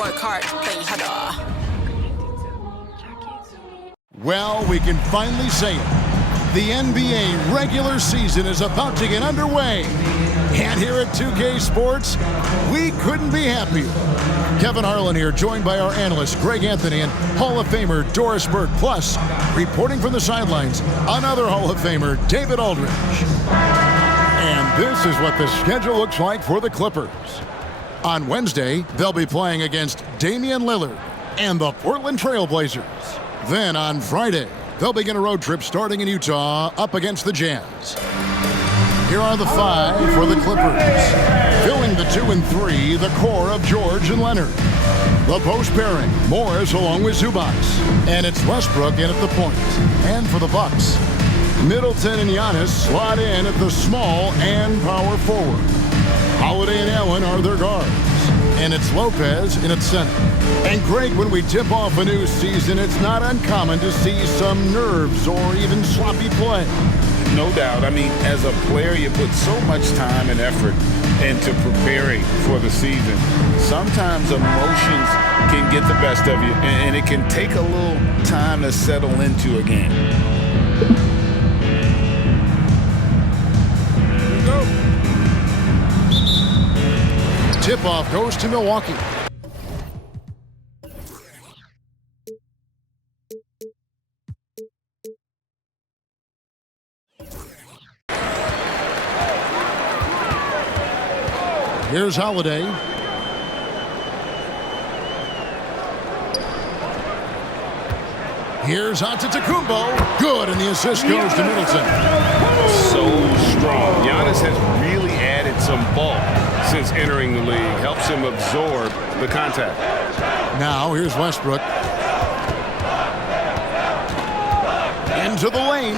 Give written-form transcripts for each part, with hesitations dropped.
work hard, play harder. Well, we can finally say it. The NBA regular season is about to get underway. And here at 2K Sports, we couldn't be happier. Kevin Harlan here, joined by our analyst, Greg Anthony, and Hall of Famer Doris Burke. Plus, reporting from the sidelines, another Hall of Famer, David Aldridge. And this is what the schedule looks like for the Clippers. On Wednesday, they'll be playing against Damian Lillard and the Portland Trail Blazers. Then on Friday, they'll begin a road trip starting in Utah up against the Jazz. Here are the five for the Clippers. Filling the 2 and 3, the core of George and Leonard. The post pairing, Morris along with Zubac. And it's Westbrook in at the point. And for the Bucks, Middleton and Giannis slot in at the small and power forward. Holiday and Allen are their guards. And it's Lopez in at center. And Greg, when we tip off a new season, it's not uncommon to see some nerves or even sloppy play. No doubt. I mean, as a player, you put so much time and effort into preparing for the season. Sometimes emotions can get the best of you, and it can take a little time to settle into a game. Tip-off goes to Milwaukee. Here's Holiday. Here's Antetokounmpo. Good, and the assist goes to Middleton. So strong. Giannis has really added some bulk since entering the league. Helps him absorb the contact. Now here's Westbrook. Into the lane.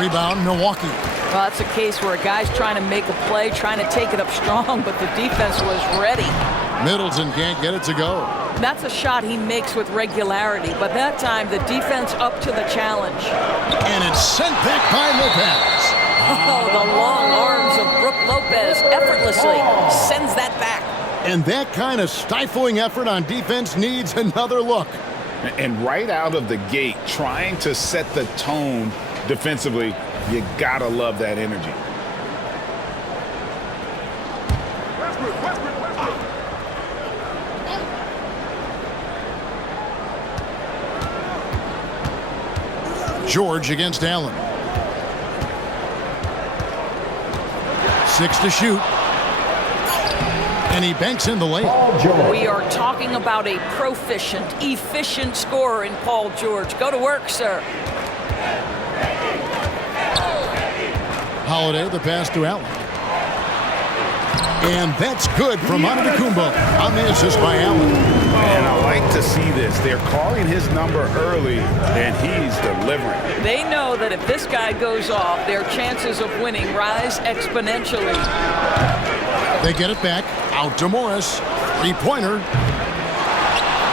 Rebound, Milwaukee. Well, that's a case where a guy's trying to make a play, trying to take it up strong, but the defense was ready. Middleton can't get it to go. That's a shot he makes with regularity, but that time the defense up to the challenge. And it's sent back by Lopez. Oh, the long arms of Brook Lopez effortlessly sends that back. And that kind of stifling effort on defense needs another look. And right out of the gate, trying to set the tone defensively, you gotta love that energy. George against Allen. 6 to shoot. And he banks in the layup. We are talking about a proficient, efficient scorer in Paul George. Go to work, sir. Holiday, the pass to Allen. And that's good from Antetokounmpo on the assist by Allen. And I like to see this. They're calling his number early, and he's delivering. They know that if this guy goes off, their chances of winning rise exponentially. They get it back. Out to Morris. Three-pointer.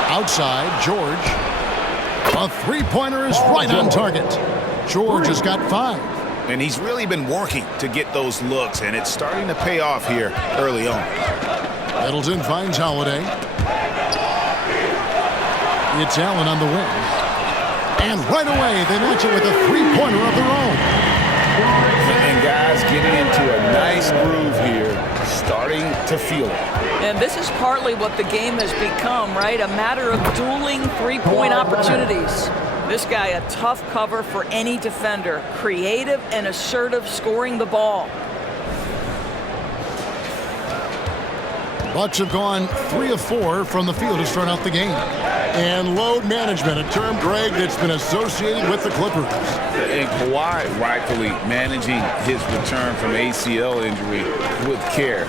Outside, George. A three-pointer is right on target. George has got 5. And he's really been working to get those looks, and it's starting to pay off here early on. Middleton finds Holiday. It's Allen on the wing. And right away, they match it with a three-pointer of their own. And guys getting into a nice groove here, starting to feel it. And this is partly what the game has become, right? A matter of dueling three-point opportunities. This guy, a tough cover for any defender. Creative and assertive scoring the ball. Bucks have gone 3 of 4 from the field to start out the game. And load management, a term, Greg, that's been associated with the Clippers. And Kawhi rightfully managing his return from ACL injury with care.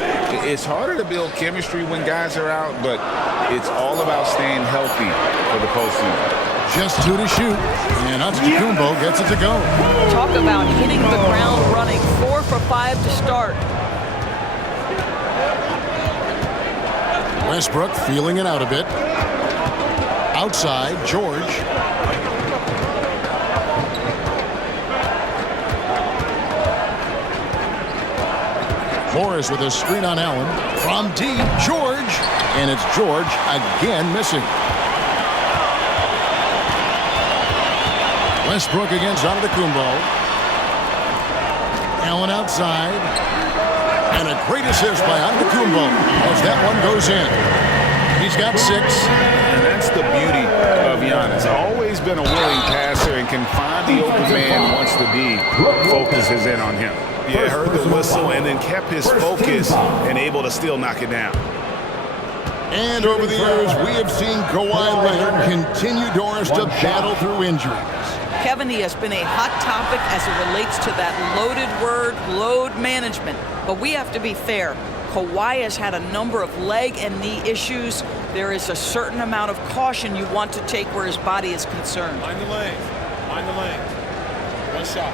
It's harder to build chemistry when guys are out, but it's all about staying healthy for the postseason. Just 2 to shoot, and Antetokounmpo gets it to go. Talk about hitting the ground running. 4 for 5 to start. Westbrook feeling it out a bit. Outside, George. Torres with a screen on Allen. From deep, George. And it's George again missing. Westbrook against Antetokounmpo. Allen outside. And a great assist by Antetokounmpo as that one goes in. He's got 6. And that's the beauty of Giannis. Always been a willing passer and can find the open man once the D focuses in on him. Yeah, heard the whistle and then kept his focus and able to still knock it down. And over the years, we have seen Kawhi Leonard continue, Doris, to battle through injuries. Kevin, he has been a hot topic as it relates to that loaded word, load management. But we have to be fair. Kawhi has had a number of leg and knee issues. There is a certain amount of caution you want to take where his body is concerned. Mind the lane. Mind the lane. One shot.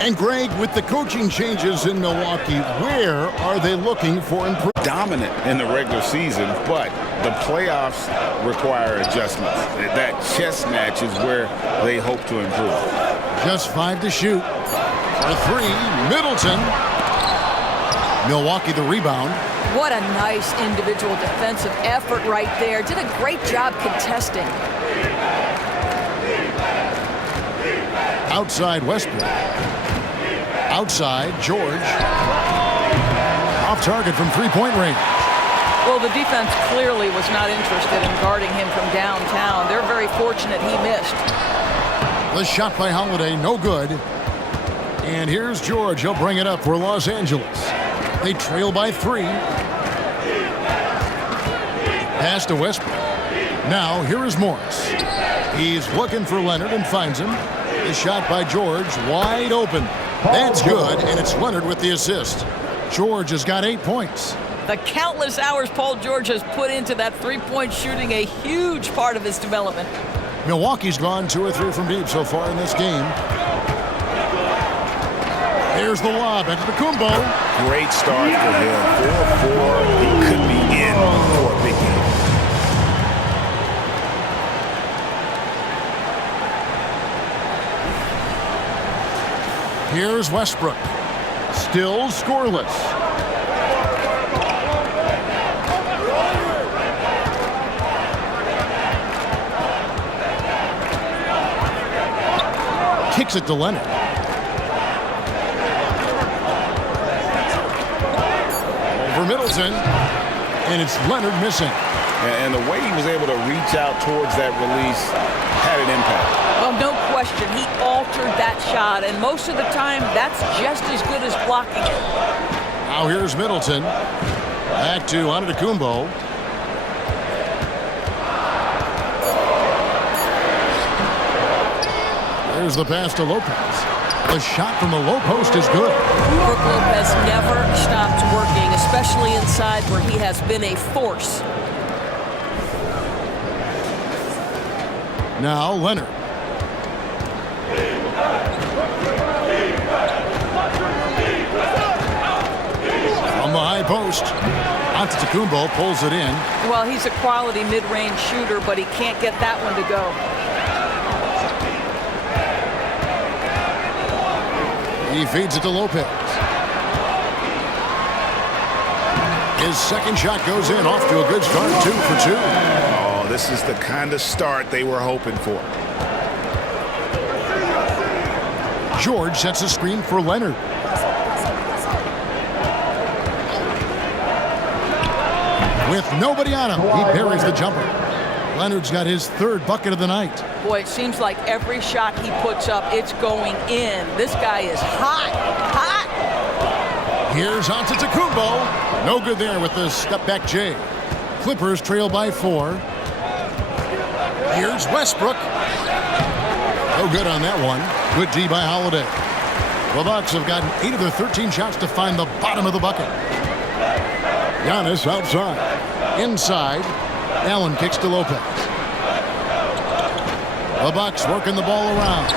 And Greg, with the coaching changes in Milwaukee, where are they looking for improvement? Dominant in the regular season, but the playoffs require adjustments. That chess match is where they hope to improve. Just 5 to shoot. For 3, Middleton. Milwaukee the rebound. What a nice individual defensive effort right there. Did a great job contesting. Outside Westbrook. Outside George. Off target from 3-point range. Well, the defense clearly was not interested in guarding him from downtown. They're very fortunate he missed. The shot by Holiday, no good. And here's George. He'll bring it up for Los Angeles. They trail by 3. Pass to Westbrook. Now, here is Morris. He's looking for Leonard and finds him. The shot by George, wide open. That's good, and it's Leonard with the assist. George has got 8 points. The countless hours Paul George has put into that three-point shooting, a huge part of his development. Milwaukee's gone 2 or 3 from deep so far in this game. Here's the lob Antetokounmpo. Great start for him. 4-4. He could be in for a big game. Here's Westbrook. Still scoreless. Kicks it to Leonard. Over Middleton. And it's Leonard missing. And the way he was able to reach out towards that release had an impact. Well, no question, he altered that shot, and most of the time, that's just as good as blocking it. Now here's Middleton. Back to Antetokounmpo. There's the pass to Lopez. The shot from the low post is good. Brook Lopez never stopped working, especially inside where he has been a force. Now Leonard. From the high post. Antetokounmpo pulls it in. Well, he's a quality mid-range shooter, but he can't get that one to go. He feeds it to Lopez. His second shot goes in, off to a good start, 2 for 2. Oh, this is the kind of start they were hoping for. George sets a screen for Leonard. With nobody on him, he buries the jumper. Leonard's got his 3rd bucket of the night. Boy, it seems like every shot he puts up, it's going in. This guy is hot, hot. Here's Antetokounmpo. No good there with the step-back J. Clippers trail by 4. Here's Westbrook. No good on that one. Good D by Holiday. The Bucks have gotten 8 of their 13 shots to find the bottom of the bucket. Giannis outside. Inside. Allen kicks to Lopez. The Bucks working the ball around.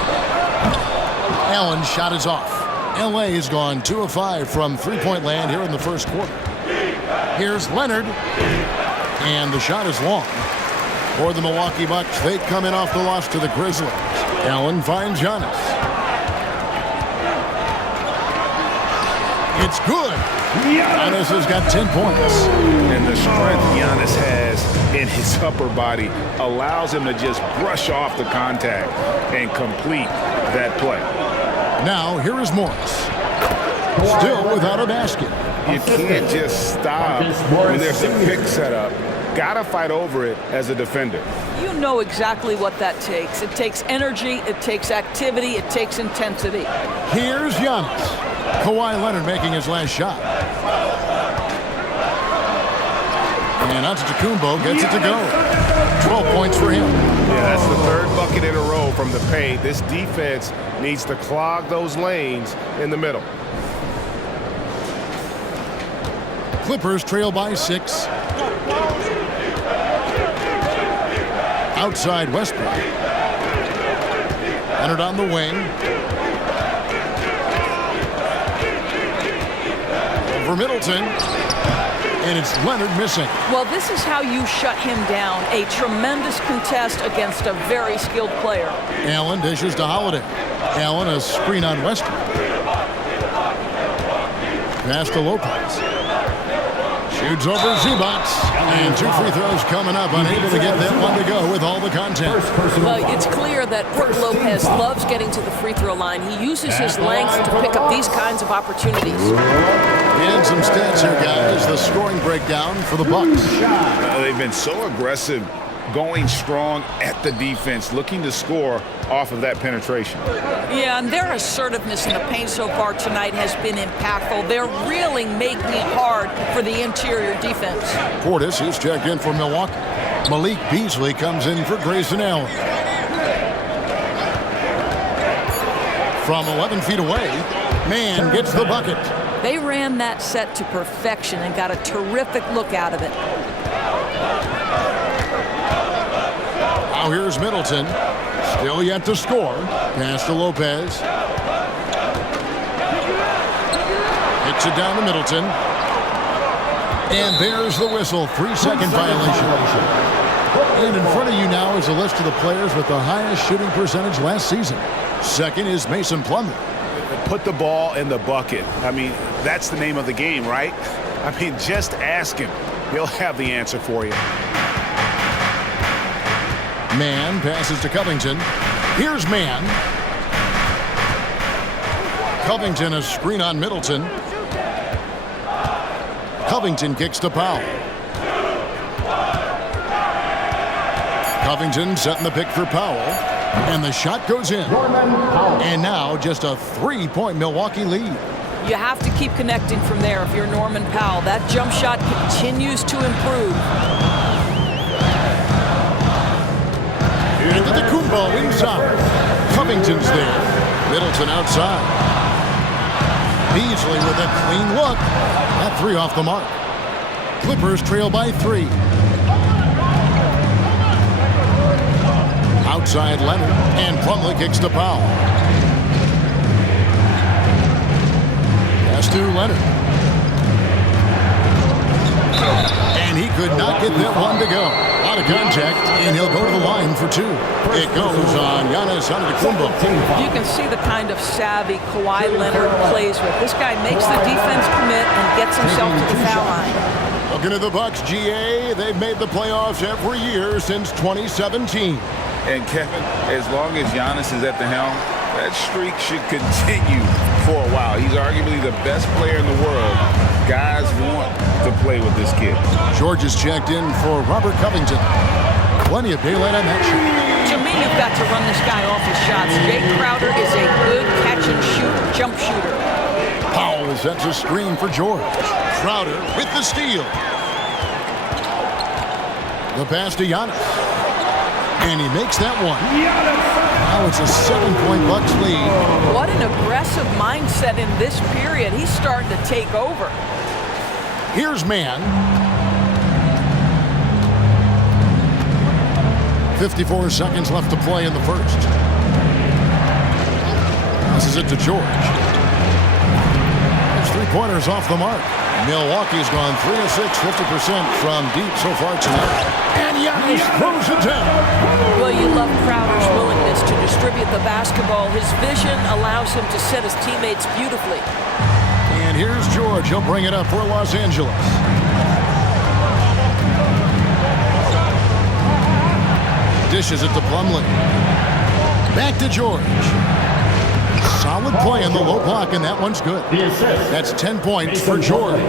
Allen's shot is off. LA has gone 2 of 5 from 3-point land here in the first quarter. Here's Leonard. And the shot is long. For the Milwaukee Bucks, they come in off the loss to the Grizzlies. Allen finds Giannis. It's good. Giannis has got 10 points. And the strength Giannis has in his upper body allows him to just brush off the contact and complete that play. Now, here is Morris. Still without a basket. You can't just stop when there's a pick set up. Gotta fight over it as a defender. You know exactly what that takes. It takes energy, it takes activity, it takes intensity. Here's Giannis. Kawhi Leonard making his last shot. And Antetokounmpo gets it to go. 12 points for him. Yeah, that's the third bucket in a row from the paint. This defense needs to clog those lanes in the middle. Clippers trail by 6. Outside Westbrook. Leonard on the wing. For Middleton. And it's Leonard missing. Well, this is how you shut him down. A tremendous contest against a very skilled player. Allen dishes to Holiday. Allen a screen on Westbrook. Pass to Lopez. Shoots over Zubac. And 2 free throws coming up. Unable to get that one to go with all the contact. Well, it's clear that Brook Lopez loves getting to the free throw line. He uses his length to pick up these kinds of opportunities. And some stats here, guys. The scoring breakdown for the Bucks. They've been so aggressive, going strong at the defense, looking to score off of that penetration. Yeah, and their assertiveness in the paint so far tonight has been impactful. They're really making it hard for the interior defense. Portis is checked in for Milwaukee. Malik Beasley comes in for Grayson Allen. From 11 feet away, Mann gets the bucket. They ran that set to perfection and got a terrific look out of it. Now here's Middleton. Still yet to score. Pass to Lopez. Hits it down to Middleton. And there's the whistle. 3-second violation. And in front of you now is a list of the players with the highest shooting percentage last season. Second is Mason Plumlee. Put the ball in the bucket. I mean, that's the name of the game, right? I mean, just ask him. He'll have the answer for you. Mann passes to Covington. Here's Mann. Covington a screen on Middleton. Covington kicks to Powell. Covington setting the pick for Powell. And the shot goes in. And now just a 3-point Milwaukee lead. You have to keep connecting from there if you're Norman Powell. That jump shot continues to improve. Antetokounmpo inside. Covington's there. Middleton outside. Beasley with a clean look. That 3 off the mark. Clippers trail by 3. Outside Leonard. And Plumlee kicks to Powell. Pass to Leonard. And he could not get that one to go. Out of contact, and he'll go to the line for 2. It goes on Giannis Antetokounmpo. You can see the kind of savvy Kawhi Leonard plays with. This guy makes the defense commit and gets himself to the foul line. Looking at the Bucks, GA, they've made the playoffs every year since 2017. And Kevin, as long as Giannis is at the helm, that streak should continue for a while. He's arguably the best player in the world. Guys want to play with this kid. George is checked in for Robert Covington. Plenty of daylight on that shot. To me, you've got to run this guy off his shots. Jay Crowder is a good catch-and-shoot jump shooter. Powell sets a screen for George. Crowder with the steal. The pass to Giannis. And he makes that one. Now it's a 7-point Bucks lead. What an aggressive mindset in this period. He's starting to take over. Here's Mann. 54 seconds left to play in the first. Passes it to George. His 3-pointers off the mark. Milwaukee's gone 3 of 6, 50% from deep so far tonight. And Giannis throws it down. Well, you love Crowder's willingness to distribute the basketball. His vision allows him to set his teammates beautifully. And here's George. He'll bring it up for Los Angeles. Dishes it to Plumlee. Back to George. Solid play in the low block, and that one's good. That's 10 points for George.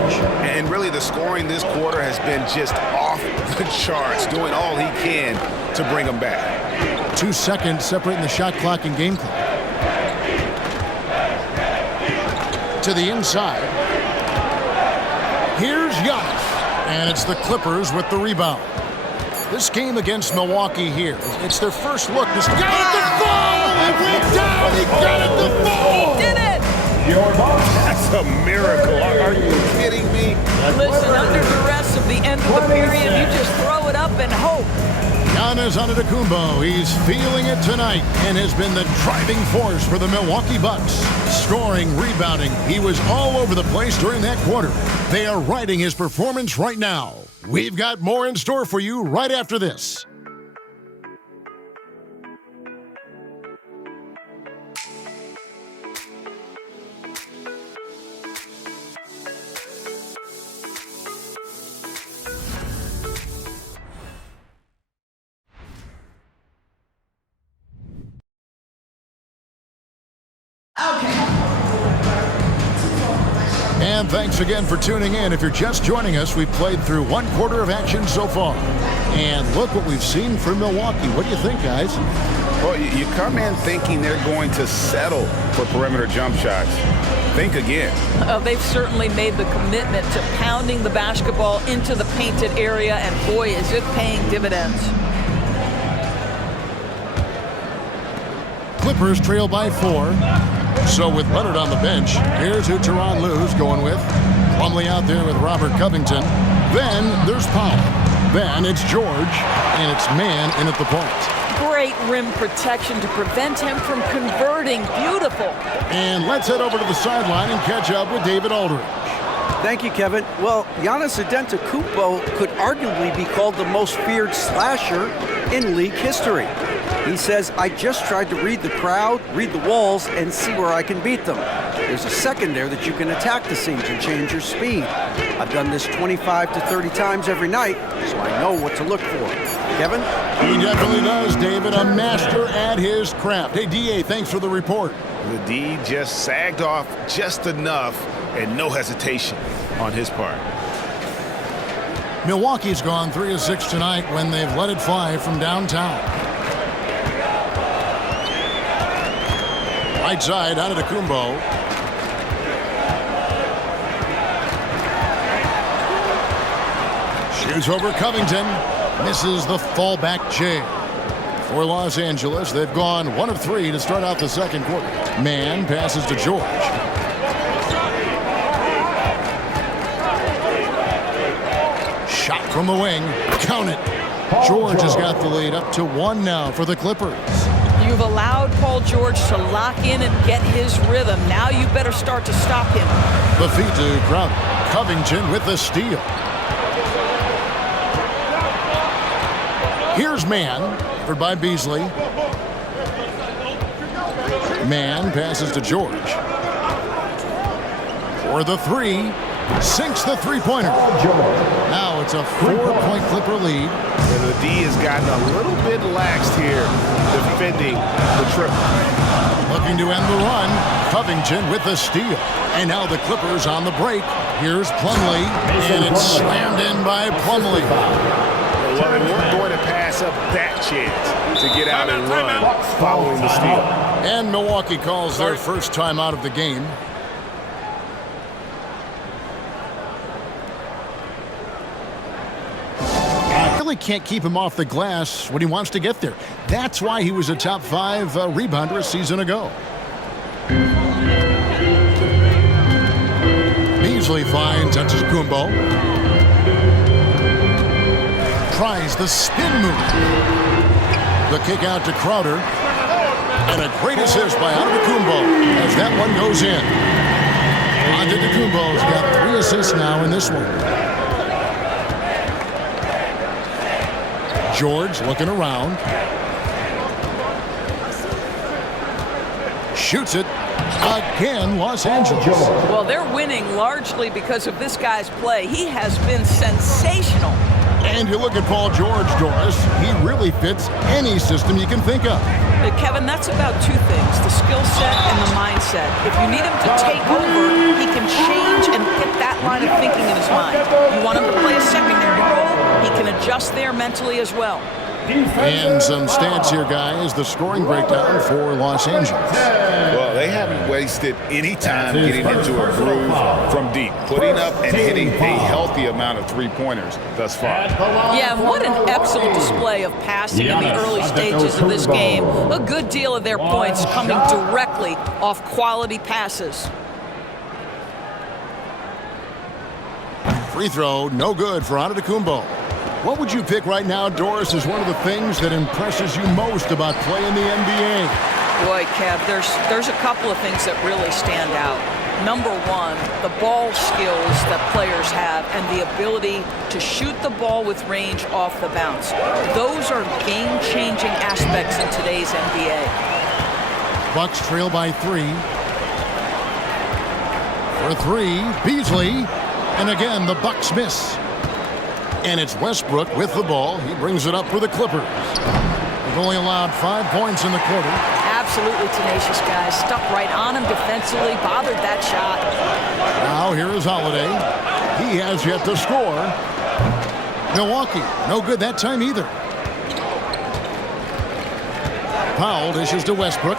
And really the scoring this quarter has been just off the charts, doing all he can to bring them back. 2 seconds separating the shot clock and game clock. To the inside. Here's Giannis. And it's the Clippers with the rebound. This game against Milwaukee here, it's their first look. This got it to fall! It went down! He got it to fall! He did it! That's a miracle. Are you kidding me? Listen, under duress of the end of the period, you just throw it up and hope. Giannis Antetokounmpo, he's feeling it tonight and has been the driving force for the Milwaukee Bucks. Scoring, rebounding, he was all over the place during that quarter. They are riding his performance right now. We've got more in store for you right after this. And thanks again for tuning in. If you're just joining us, we've played through 1 quarter of action so far. And look what we've seen from Milwaukee. What do you think, guys? Well, you come in thinking they're going to settle for perimeter jump shots. Think again. They've certainly made the commitment to pounding the basketball into the painted area, and boy, is it paying dividends. Clippers trail by 4. So with Leonard on the bench, here's who Tyronn Lue's going with. Plumlee out there with Robert Covington. Then there's Powell. Then it's George, and it's man in at the point. Great rim protection to prevent him from converting. Beautiful. And let's head over to the sideline and catch up with David Aldridge. Thank you, Kevin. Well, Giannis Antetokounmpo could arguably be called the most feared slasher in league history. He says, I just tried to read the crowd, read the walls, and see where I can beat them. There's a second there that you can attack the seams and change your speed. I've done this 25 to 30 times every night, so I know what to look for. Kevin? He definitely does, David. A master at his craft. Hey, D.A., thanks for the report. The D just sagged off just enough and no hesitation on his part. Milwaukee's gone 3 of 6 tonight when they've let it fly from downtown. Right side, Antetokounmpo. Shoots over Covington. Misses the fallback jam. For Los Angeles, they've gone 1 of 3 to start out the second quarter. Man passes to George. Shot from the wing. Count it. George has got the lead up to 1 now for the Clippers. You've allowed Paul George to lock in and get his rhythm. Now you better start to stop him. The feed to Crowder. Covington with the steal. Here's Man, covered by Beasley. Man passes to George. For the 3, sinks the three-pointer. Now it's a 4-point Clipper lead. And the D has gotten a little bit laxed here defending the triple. Looking to end the run. Covington with the steal. And now the Clippers on the break. Here's Plumlee, and it's slammed in by Plumlee. Well, they weren't going to pass up that chance to get out and run following the steal. And Milwaukee calls their first time out of the game. Really can't keep him off the glass when he wants to get there. That's why he was a top 5 rebounder a season ago. Beasley finds Antetokounmpo. Tries the spin move. The kick out to Crowder. And a great assist by Antetokounmpo as that one goes in. Antetokounmpo's got 3 assists now in this one. George looking around. Shoots it. Again, Los Angeles. Well, they're winning largely because of this guy's play. He has been sensational. And you look at Paul George, Doris. He really fits any system you can think of. But Kevin, that's about two things, the skill set and the mindset. If you need him to take over, he can change and get that line of thinking in his mind. You want him to play a secondary role, he can adjust there mentally as well. And some stats here, guys. The scoring breakdown for Los Angeles. Well, they haven't wasted any time getting into a groove from deep, putting up and hitting a healthy amount of three-pointers thus far. Yeah, what an excellent display of passing in the early stages of this game. A good deal of their points coming directly off quality passes. Free throw, no good for Antetokounmpo. What would you pick right now, Doris, as one of the things that impresses you most about playing the NBA? Boy, Kev, there's a couple of things that really stand out. Number one, the ball skills that players have and the ability to shoot the ball with range off the bounce. Those are game-changing aspects in today's NBA. Bucks trail by 3. For 3, Beasley. And again, the Bucks miss. And it's Westbrook with the ball. He brings it up for the Clippers. They've only allowed 5 points in the quarter. Absolutely tenacious, guys. Stuck right on him defensively, bothered that shot. Now here is Holiday. He has yet to score. Milwaukee, no good that time either. Powell dishes to Westbrook.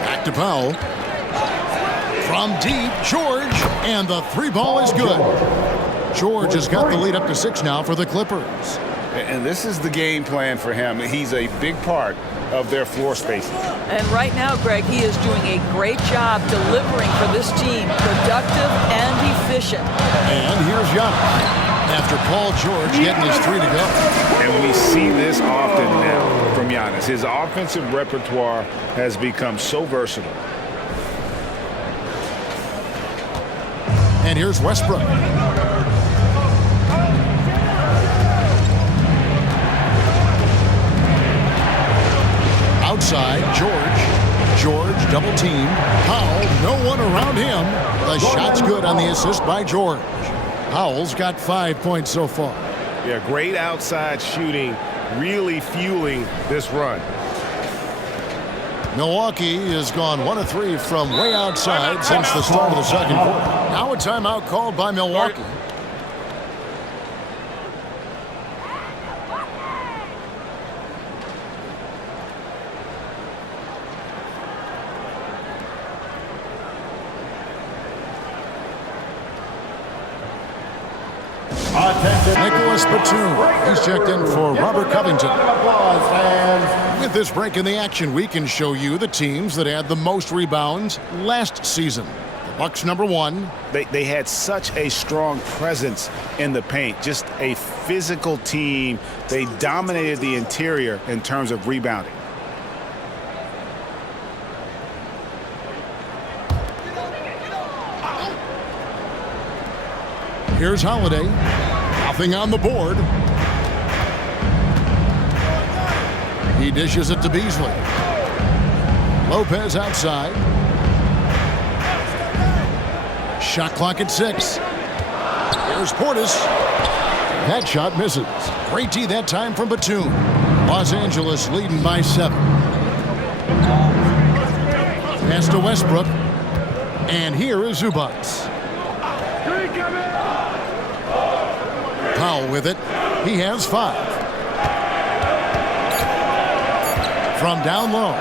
Back to Powell. From deep, George, and the 3-ball is good. George has got the lead up to 6 now for the Clippers. And this is the game plan for him. He's a big part of their floor spacing. And right now, Greg, he is doing a great job delivering for this team, productive and efficient. And here's Giannis after Paul George getting his 3 to go. And we see this often now from Giannis. His offensive repertoire has become so versatile. And here's Westbrook. Outside, George double team. Powell, no one around him. The shot's good on the assist by George. Powell's got 5 points so far. Yeah, great outside shooting, really fueling this run. Milwaukee has gone 1 of 3 from way outside since the start of the second quarter. Now a timeout called by Milwaukee. Nicholas Batum. He's checked in for Robert Covington. With this break in the action, we can show you the teams that had the most rebounds last season. The Bucks #1. They had such a strong presence in the paint, just a physical team. They dominated the interior in terms of rebounding. Here's Holiday. Nothing on the board. He dishes it to Beasley. Lopez outside. Shot clock at 6. Here's Portis. That shot misses. Great D that time from Batum. Los Angeles leading by 7. Pass to Westbrook. And here is Zubats. Powell with it. He has 5. From down low.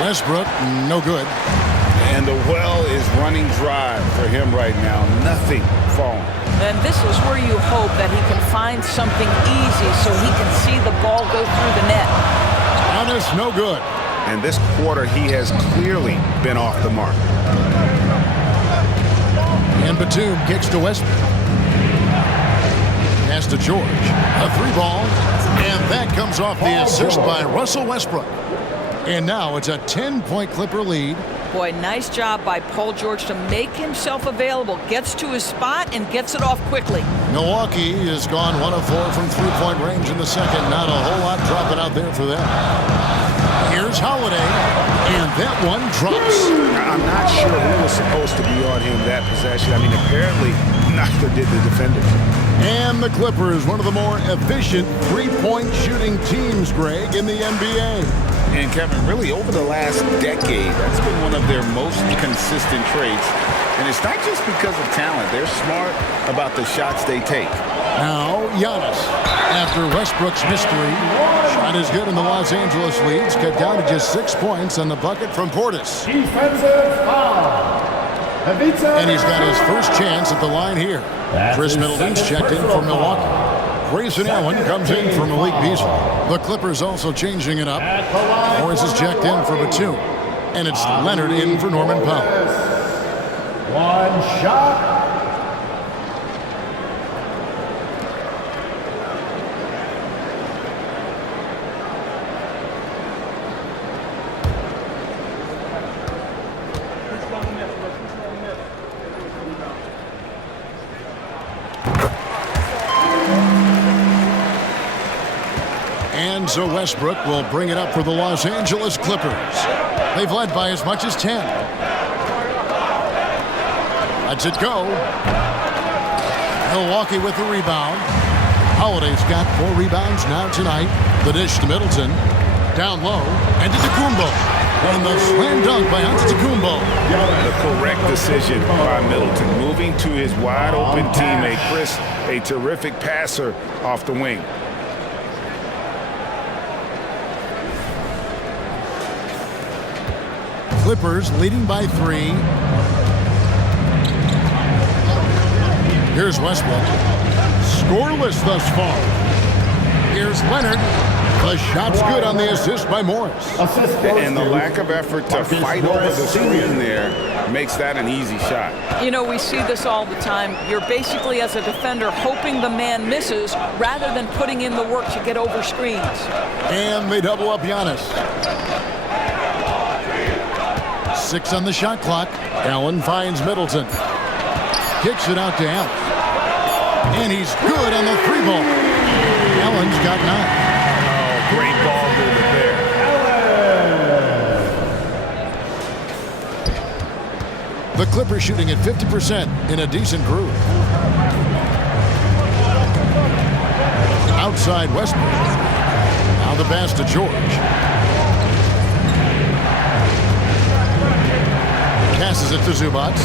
Westbrook, no good. And the well is running dry for him right now. Nothing falling. And this is where you hope that he can find something easy so he can see the ball go through the net. Honest, no good. And this quarter, he has clearly been off the mark. And Batum kicks to Westbrook. Pass to George. A 3-ball. And that comes off the assist by Russell Westbrook. And now it's a 10-point Clipper lead. Boy, nice job by Paul George to make himself available. Gets to his spot and gets it off quickly. Milwaukee has gone 1 of 4 from three-point range in the second. Not a whole lot dropping out there for them. Here's Holiday, and that one drops. I'm not sure who was supposed to be on him that possession. I mean, apparently neither did the defender. And the Clippers, one of the more efficient three-point shooting teams, Greg, in the NBA. And Kevin, really over the last decade, that's been one of their most consistent traits. And it's not just because of talent. They're smart about the shots they take. Now, Giannis, after Westbrook's mystery, shot is good in the Los Angeles leads, cut down to just 6 points on the bucket from Portis. Defensive foul. And he's got his first chance at the line here. Chris Middleton's checked in for Milwaukee. Grayson Allen comes in for Malik Beasley. The Clippers also changing it up. Morris is checked in for Batum. And it's Leonard in for Norman Powell. One shot. And so Westbrook will bring it up for the Los Angeles Clippers. They've led by as much as 10. Lets it go. Milwaukee with the rebound. Holiday's got 4 rebounds now tonight. The dish to Middleton. Down low. And to Antetokounmpo. And the slam dunk by Antetokounmpo. The correct decision by Middleton. Moving to his wide open teammate, Chris, a terrific passer off the wing. Clippers leading by 3. Here's Westbrook. Scoreless thus far. Here's Leonard. The shot's good on the assist by Morris. And the lack of effort to fight over the screen there makes that an easy shot. You know, we see this all the time. You're basically, as a defender, hoping the man misses rather than putting in the work to get over screens. And they double up Giannis. 6 on the shot clock. Allen finds Middleton. Kicks it out to Allen. And he's good on the 3-ball. Allen's got 9. Oh, great ball movement there. The Clippers shooting at 50% in a decent groove. Outside Westbrook. Now the pass to George. Passes it to Zubac.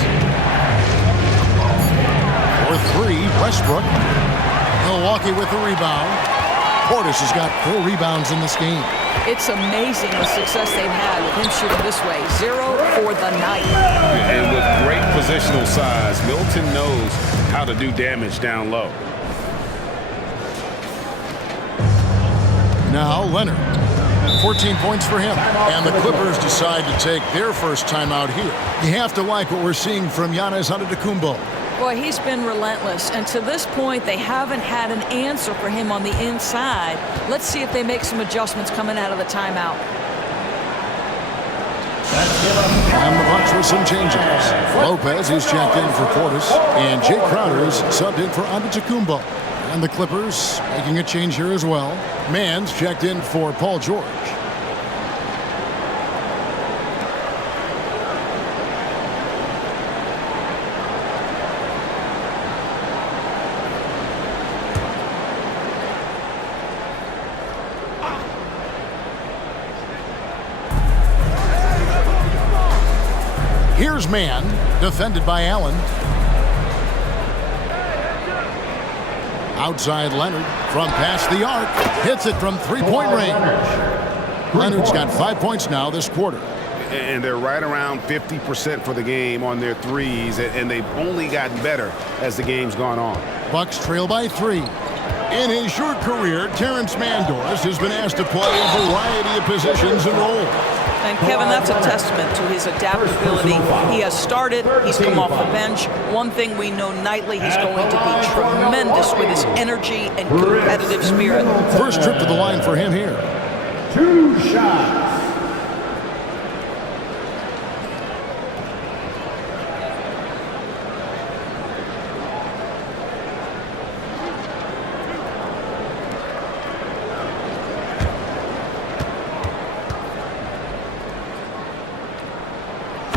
For 3, Westbrook. Milwaukee with the rebound. Portis has got 4 rebounds in this game. It's amazing the success they've had with him shooting this way. 0 for the night. And with great positional size, Middleton knows how to do damage down low. Now Leonard. 14 points for him. And the Clippers decide to take their first timeout here. You have to like what we're seeing from Giannis Antetokounmpo. Boy, he's been relentless. And to this point, they haven't had an answer for him on the inside. Let's see if they make some adjustments coming out of the timeout. And the Bucks with some changes. Lopez is checked in for Portis. And Jake Crowder is subbed in for Antetokounmpo. And the Clippers making a change here as well. Mann's checked in for Paul George. Here's Mann, defended by Allen. Outside Leonard from past the arc. Hits it from 3-point range. Leonard's got 5 points now this quarter. And they're right around 50% for the game on their threes, and they've only gotten better as the game's gone on. Bucks trail by 3. In his short career, Terrence Mandors has been asked to play a variety of positions and roles. And Kevin, that's a testament to his adaptability. He has started, he's come off the bench. One thing we know nightly, he's going to be tremendous with his energy and competitive spirit. First trip to the line for him here. 2 shots.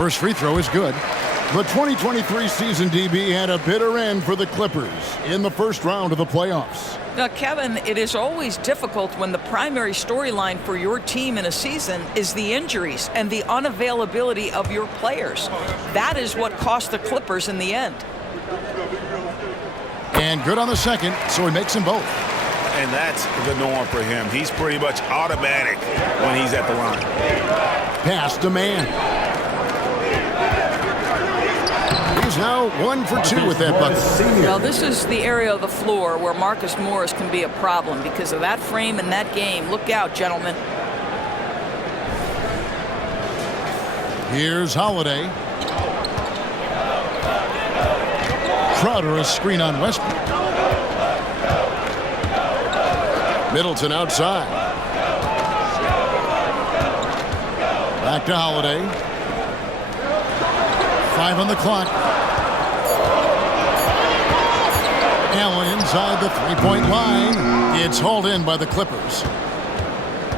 First free throw is good. The 2023 season, DB, had a bitter end for the Clippers in the first round of the playoffs. Now, Kevin, it is always difficult when the primary storyline for your team in a season is the injuries and the unavailability of your players. That is what cost the Clippers in the end. And good on the second, so he makes them both. And that's the norm for him. He's pretty much automatic when he's at the line. Pass to man. He's now 1 for 2 with that bucket. Now, this is the area of the floor where Marcus Morris can be a problem because of that frame and that game. Look out, gentlemen. Here's Holiday. Crowder, a screen on Westbrook. Middleton outside. Back to Holiday. 5 on the clock. Allen inside the three-point line. It's hauled in by the Clippers.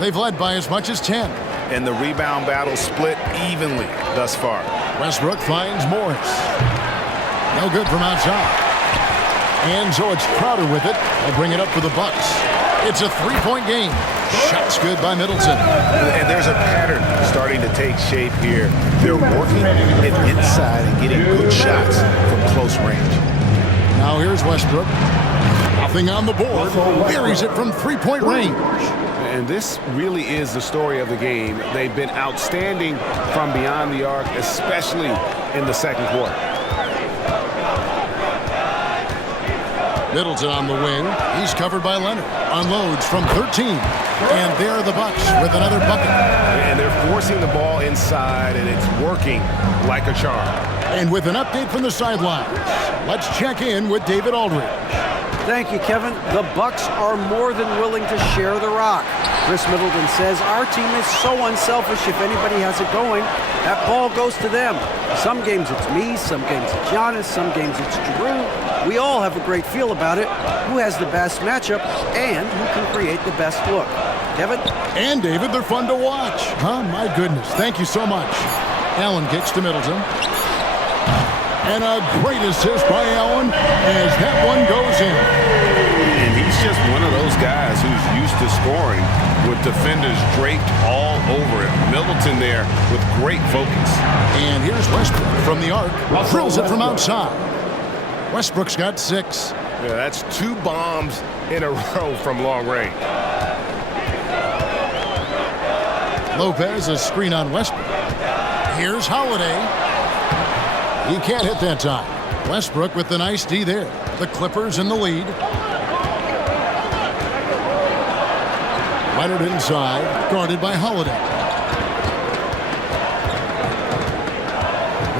They've led by as much as 10. And the rebound battle split evenly thus far. Westbrook finds Morris. No good from outside. And so it's Crowder with it. They'll bring it up for the Bucks. It's a three-point game. Shots good by Middleton. And there's a pattern starting to take shape here. They're working it inside and getting good shots from close range. Now here's Westbrook. Nothing on the board. Buries it from three-point range. And this really is the story of the game. They've been outstanding from beyond the arc, especially in the second quarter. Middleton on the wing. He's covered by Leonard. Unloads from 13. And there are the Bucks with another bucket. And they're forcing the ball inside, and it's working like a charm. And with an update from the sidelines, let's check in with David Aldridge. Thank you, Kevin. The Bucks are more than willing to share the rock. Chris Middleton says, our team is so unselfish. If anybody has it going, that ball goes to them. Some games it's me, some games it's Giannis, some games it's Drew. We all have a great feel about it. Who has the best matchup and who can create the best look? Kevin? And David, they're fun to watch. Huh? My goodness. Thank you so much. Allen kicks to Middleton. And a great assist by Allen as that one goes in. And he's just one of those guys who's used to scoring with defenders draped all over him. Middleton there with great focus. And here's Westbrook from the arc. Drills it from outside. Westbrook's got 6. Yeah, that's 2 bombs in a row from long range. Lopez, a screen on Westbrook. Here's Holiday. He can't hit that time. Westbrook with the nice D there. The Clippers in the lead. Leonard inside, guarded by Holiday.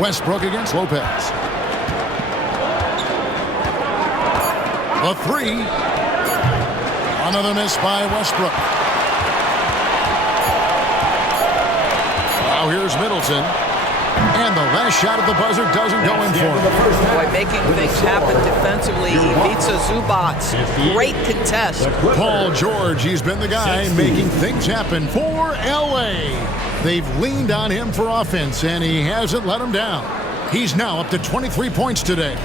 Westbrook against Lopez. The 3. Another miss by Westbrook. Now here's Middleton. And the last shot at the buzzer doesn't go in for him. Boy, making things happen defensively. Ivica Zubac, great contest. Paul George, he's been the guy making things happen for LA. They've leaned on him for offense, and he hasn't let them down. He's now up to 23 points today.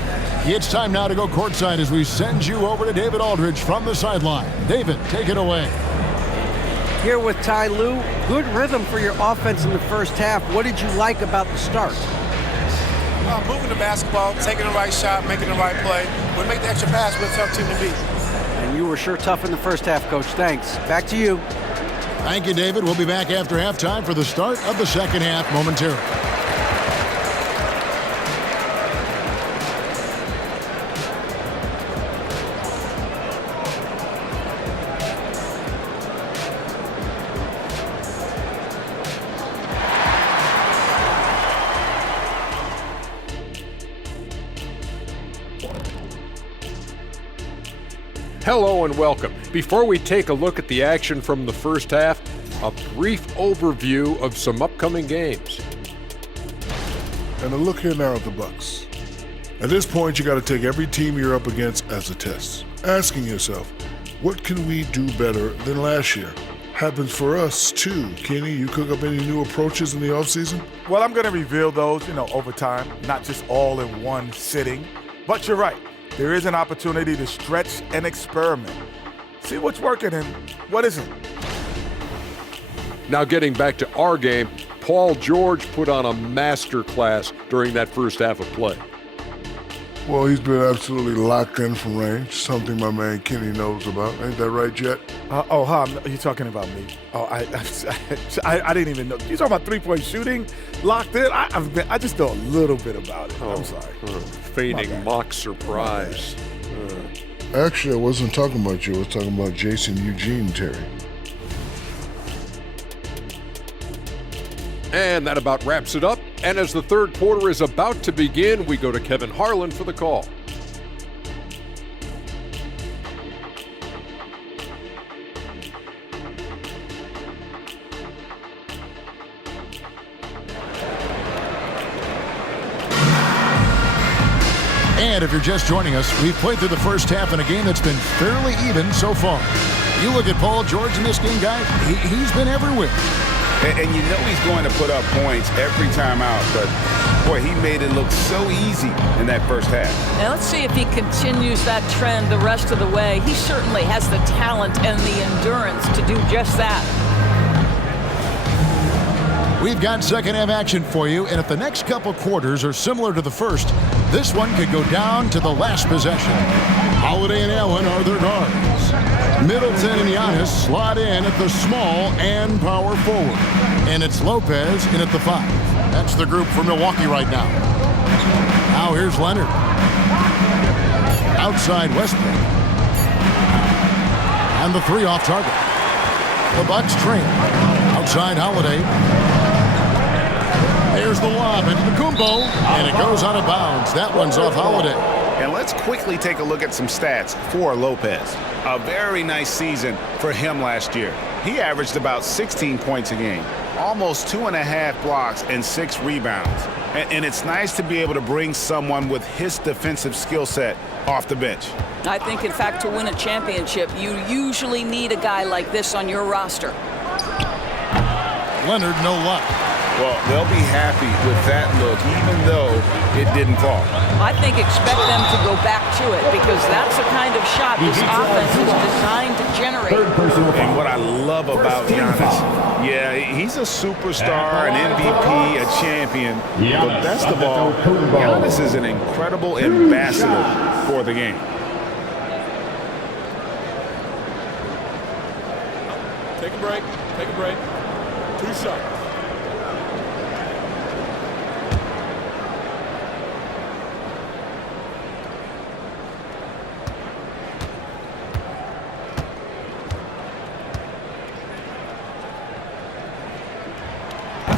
It's time now to go courtside as we send you over to David Aldridge from the sideline. David, take it away. Here with Ty Lue. Good rhythm for your offense in the first half. What did you like about the start? Moving the basketball, taking the right shot, making the right play. When we make the extra pass, we're a tough team to beat. And you were sure tough in the first half, Coach. Thanks. Back to you. Thank you, David. We'll be back after halftime for the start of the second half momentarily. Hello and welcome. Before we take a look at the action from the first half, a brief overview of some upcoming games. And a look here now at the Bucks. At this point, you got to take every team you're up against as a test, asking yourself, what can we do better than last year? Happens for us, too. Kenny, you cook up any new approaches in the offseason? Well, I'm going to reveal those, over time, not just all in one sitting. But you're right. There is an opportunity to stretch and experiment. See what's working and what isn't. Now getting back to our game, Paul George put on a master class during that first half of play. Well, he's been absolutely locked in from range, something my man Kenny knows about. Ain't that right, Jet? You're talking about me. Oh, I didn't even know. You talking about three-point shooting? Locked in? I just know a little bit about it. I'm sorry. Feigning mock surprise. Actually, I wasn't talking about you. I was talking about Jason Eugene Terry. And that about wraps it up. And as the third quarter is about to begin, we go to Kevin Harlan for the call. And if you're just joining us, we've played through the first half in a game that's been fairly even so far. You look at Paul George in this game, guys, he's been everywhere. And you know he's going to put up points every time out, but boy, he made it look so easy in that first half. Now let's see if he continues that trend the rest of the way. He certainly has the talent and the endurance to do just that. We've got second half action for you, and if the next couple quarters are similar to the first, this one could go down to the last possession. Holiday and Allen are their guards. Middleton and Giannis slot in at the small and power forward. And it's Lopez in at the 5. That's the group for Milwaukee right now. Now here's Leonard. Outside Westbrook. And the 3 off target. The Bucks train. Outside Holiday. There's the lob into the Kumbo, and it goes out of bounds. That one's off Holiday. And let's quickly take a look at some stats for Lopez. A very nice season for him last year. He averaged about 16 points a game, almost 2.5 blocks and 6 rebounds. And it's nice to be able to bring someone with his defensive skill set off the bench. I think, in fact, to win a championship, you usually need a guy like this on your roster. Leonard, no luck. Well, they'll be happy with that look, even though it didn't fall. I think expect them to go back to it, because that's the kind of shot this offense is designed to generate. And what I love about Giannis, yeah, he's a superstar, an MVP, a champion, but best of all, Giannis is an incredible ambassador for the game. Take a break. Take a break. 2 shots.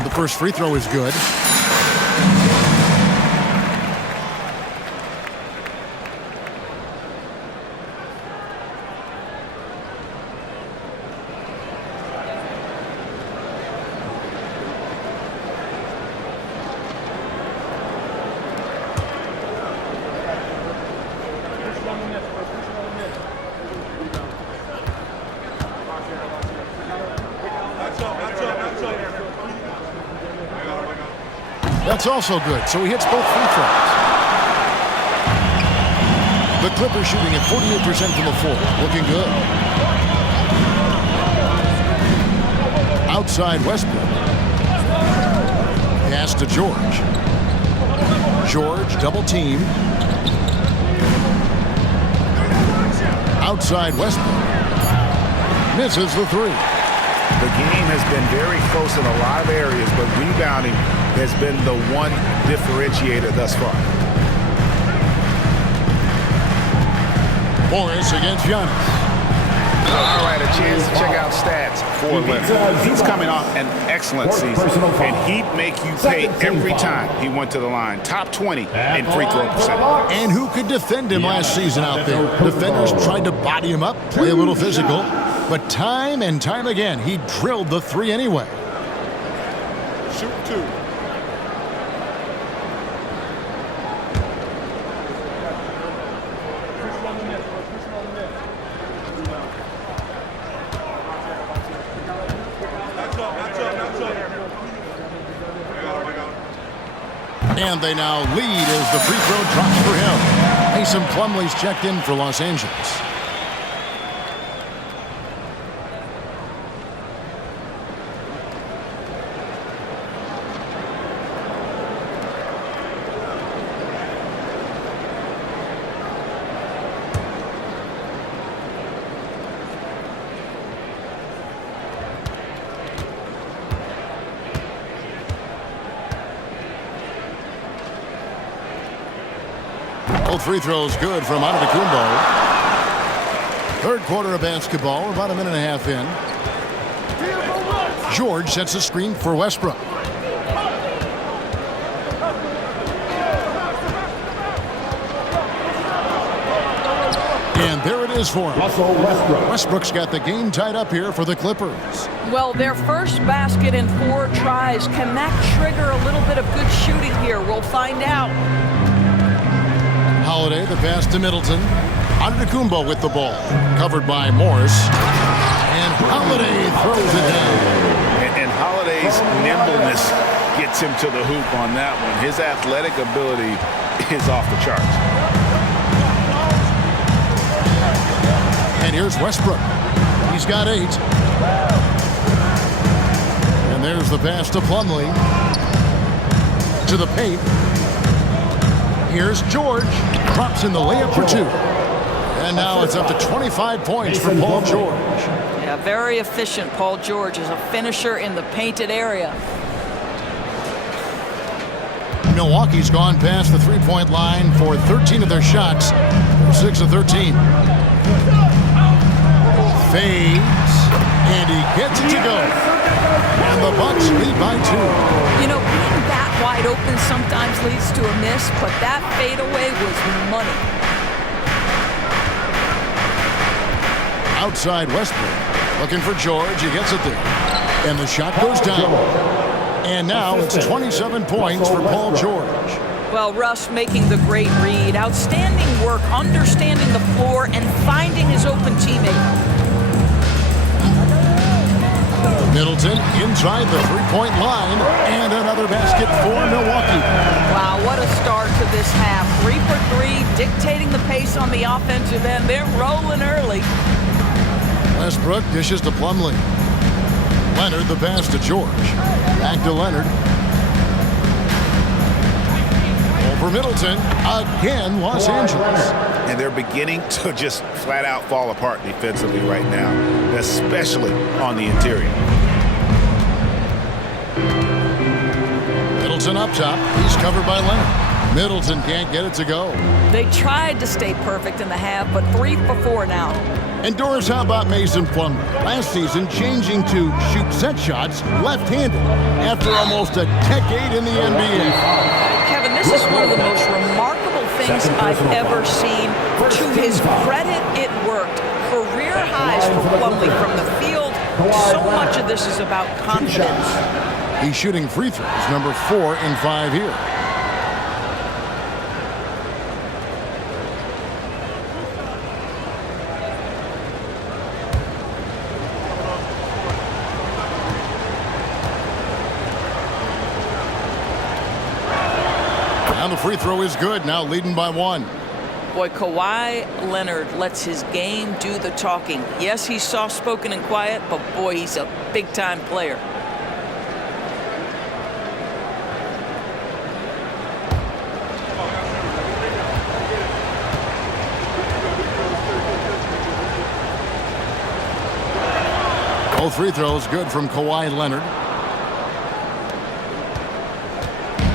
The first free throw is good. That's also good, so he hits both free throws. The Clippers shooting at 48% from the floor, looking good. Outside Westbrook. Pass to George. George double team. Outside Westbrook. Misses the 3. The game has been very close in a lot of areas, but rebounding has been the one differentiator thus far. Morris against Giannis. All right, a chance to check out stats for Leonard. He's coming off an excellent season, and he'd make you pay every time he went to the line. Top 20 in free throw percentage. And who could defend him last season out there? Defenders tried to body him up, play a little physical, but time and time again, he drilled the 3 anyway. Shoot 2. And they now lead as the free throw drops for him. Mason Plumlee's checked in for Los Angeles. Both free throws good from Antetokounmpo. Third quarter of basketball. We're about a minute and a half in. George sets a screen for Westbrook. And there it is for him. Westbrook's got the game tied up here for the Clippers. Well, their first basket in 4 tries. Can that trigger a little bit of good shooting here? We'll find out. Holiday, the pass to Middleton. Antetokounmpo with the ball. Covered by Morris. And Holiday throws it down. And Holiday's nimbleness gets him to the hoop on that one. His athletic ability is off the charts. And here's Westbrook. He's got 8. And there's the pass to Plumlee. To the paint. Here's George. Drops in the layup for 2. And now it's up to 25 points for Paul George. Yeah, very efficient. Paul George is a finisher in the painted area. Milwaukee's gone past the three-point line for 13 of their shots. 6 of 13. Fades. And he gets it to go. And the Bucks lead by 2. You know, being that wide open sometimes leads to a miss, but that fadeaway was money. Outside Westbrook. Looking for George. He gets it there. And the shot goes down. And now it's 27 points for Paul George. Well, Russ making the great read. Outstanding work, understanding the floor, and finding his open teammate. Middleton inside the three-point line, and another basket for Milwaukee. Wow, what a start to this half. 3 for 3, dictating the pace on the offensive end. They're rolling early. Westbrook dishes to Plumlee. Leonard the pass to George. Back to Leonard. Over Middleton. Again, Los Angeles. And they're beginning to just flat out fall apart defensively right now, especially on the interior. Middleton up top. He's covered by Leonard. Middleton can't get it to go. They tried to stay perfect in the half, but 3 for 4 now. And Doris, how about Mason Plumlee? Last season, changing to shoot set shots left-handed after almost a decade in the NBA. Kevin, this is one of the most remarkable things I've ever seen. To his credit, it worked. Career highs for Plumlee from the field. So much of this is about confidence. He's shooting free throws, number 4 in 5 here. And the free throw is good, now leading by 1. Boy, Kawhi Leonard lets his game do the talking. Yes, he's soft-spoken and quiet, but boy, he's a big-time player. Both free throws good from Kawhi Leonard.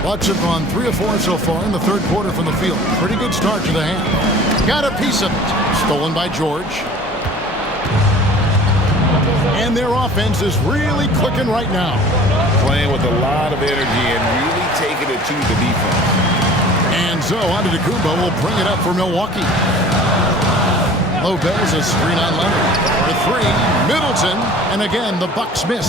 Bucks have gone 3 of 4 so far in the third quarter from the field. Pretty good start to the half. Got a piece of it. Stolen by George. And their offense is really clicking right now. Playing with a lot of energy and really taking it to the defense. And so Antetokounmpo will bring it up for Milwaukee. Lopez a screen on Leonard. For 3, Middleton. And again, the Bucks miss.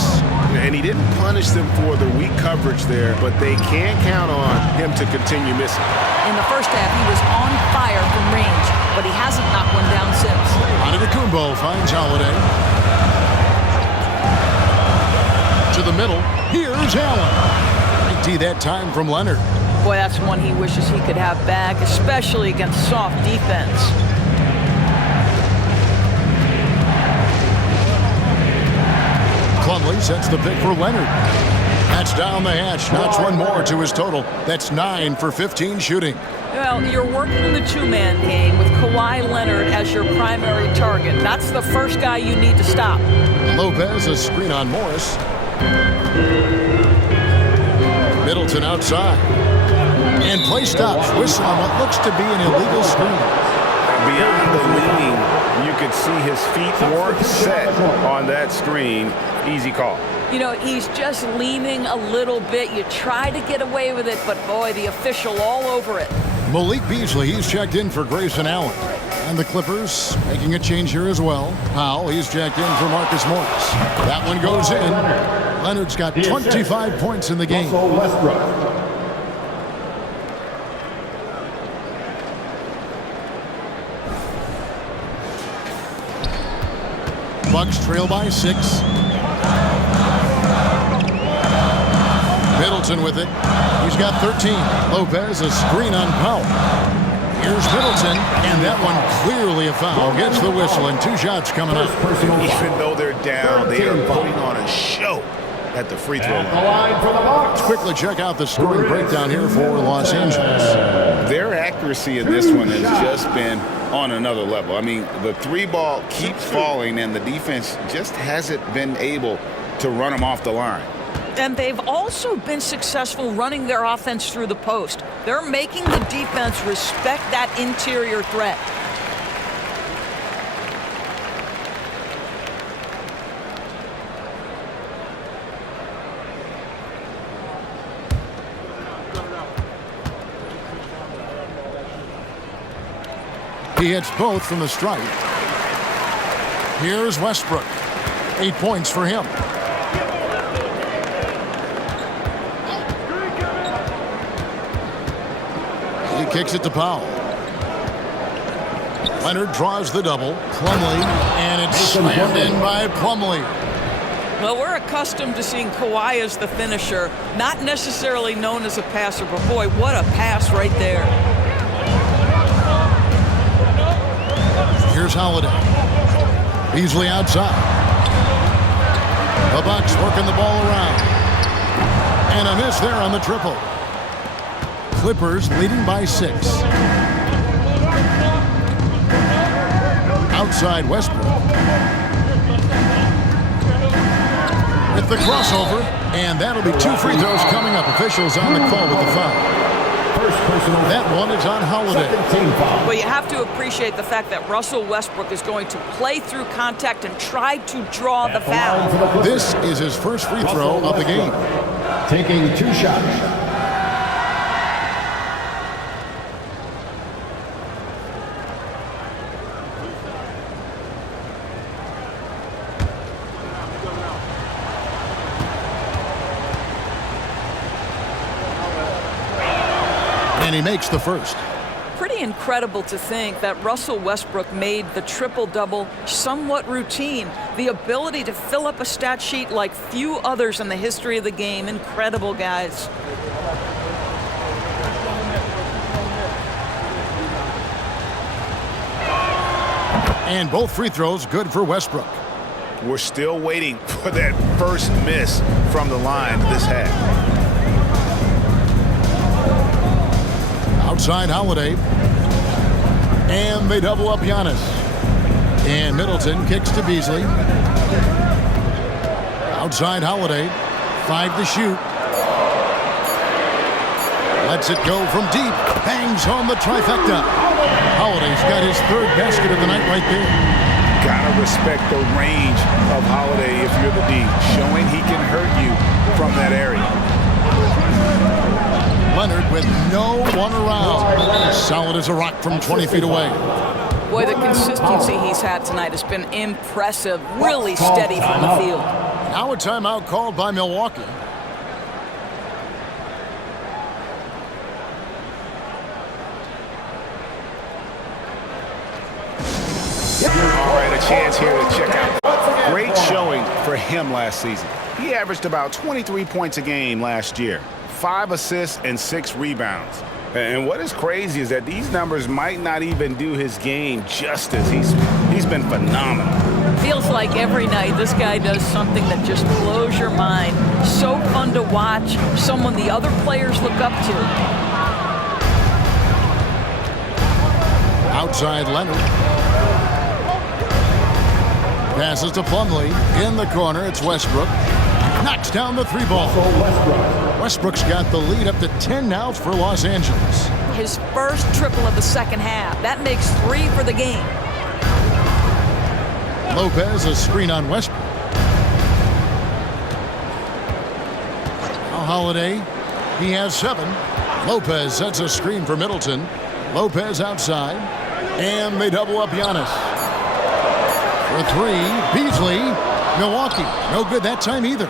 And he didn't punish them for the weak coverage there, but they can't count on him to continue missing. In the first half, he was on fire from range, but he hasn't knocked one down since. Antetokounmpo finds Holiday. To the middle. Here's Allen. Great D that time from Leonard. Boy, that's one he wishes he could have back, especially against soft defense. Plumlee sets the pick for Leonard. That's down the hatch. Notch one more to his total. That's 9 for 15 shooting. Well, you're working in the two-man game with Kawhi Leonard as your primary target. That's the first guy you need to stop. Lopez, a screen on Morris. Middleton outside. And play stops. Whistle on what looks to be an illegal screen. Beyond the leaning, you could see his feet more set on that screen. Easy call. You know, he's just leaning a little bit. You try to get away with it, but boy, the official all over it. Malik Beasley, he's checked in for Grayson Allen. And the Clippers making a change here as well. Powell, he's checked in for Marcus Morris. That one goes in. Leonard's got 25 points in the game. Bucks trail by 6. Middleton with it. He's got 13. Lopez, a screen on Powell. Here's Middleton, and that one clearly a foul. Gets the whistle, and 2 shots coming up. Even though they're down, they are putting on a show at the free throw line. Let's quickly check out the scoring breakdown here for Los Angeles. Their accuracy in this one has just been on another level. I mean, the 3-ball keeps falling, and the defense just hasn't been able to run them off the line. And they've also been successful running their offense through the post. They're making the defense respect that interior threat. He hits both from the stripe. Here's Westbrook. 8 points for him. He kicks it to Powell. Leonard draws the double. Plumlee, and it's slammed in by Plumlee. Well, we're accustomed to seeing Kawhi as the finisher, not necessarily known as a passer, but boy, what a pass right there. Here's Holiday. Beasley outside. The Bucks working the ball around. And a miss there on the triple. Clippers leading by 6. Outside Westbrook. With the crossover, and that'll be 2 free throws coming up. Officials on the call with the foul. That one is on Holiday. Well, you have to appreciate the fact that Russell Westbrook is going to play through contact and try to draw the foul. This is his first free throw of the game. Taking 2 shots. And he makes the first. Pretty incredible to think that Russell Westbrook made the triple-double somewhat routine. The ability to fill up a stat sheet like few others in the history of the game. Incredible, guys. And both free throws good for Westbrook. We're still waiting for that first miss from the line this half. Outside Holiday. And they double up Giannis. And Middleton kicks to Beasley. Outside Holiday. 5 to shoot. Lets it go from deep. Bangs home the trifecta. Holiday's got his 3rd basket of the night right there. Gotta respect the range of Holiday if you're the D. Showing he can hurt you from that area. Leonard with no one around. Solid as a rock from 20 feet away. Boy, the consistency he's had tonight has been impressive. Really steady from the field. Now a timeout called by Milwaukee. All right, a chance here to check out. Great showing for him last season. He averaged about 23 points a game last year. 5 assists and 6 rebounds. And what is crazy is that these numbers might not even do his game justice. He's been phenomenal. Feels like every night this guy does something that just blows your mind. So fun to watch, someone the other players look up to. Outside Leonard. Passes to Plumlee. In the corner, it's Westbrook. Knocks down the 3 ball. Westbrook's got the lead up to 10 now for Los Angeles. His first triple of the second half. That makes 3 for the game. Lopez, a screen on Westbrook. Now Holiday, he has 7. Lopez sets a screen for Middleton. Lopez outside, and they double up Giannis. For 3, Beasley, Milwaukee. No good that time either.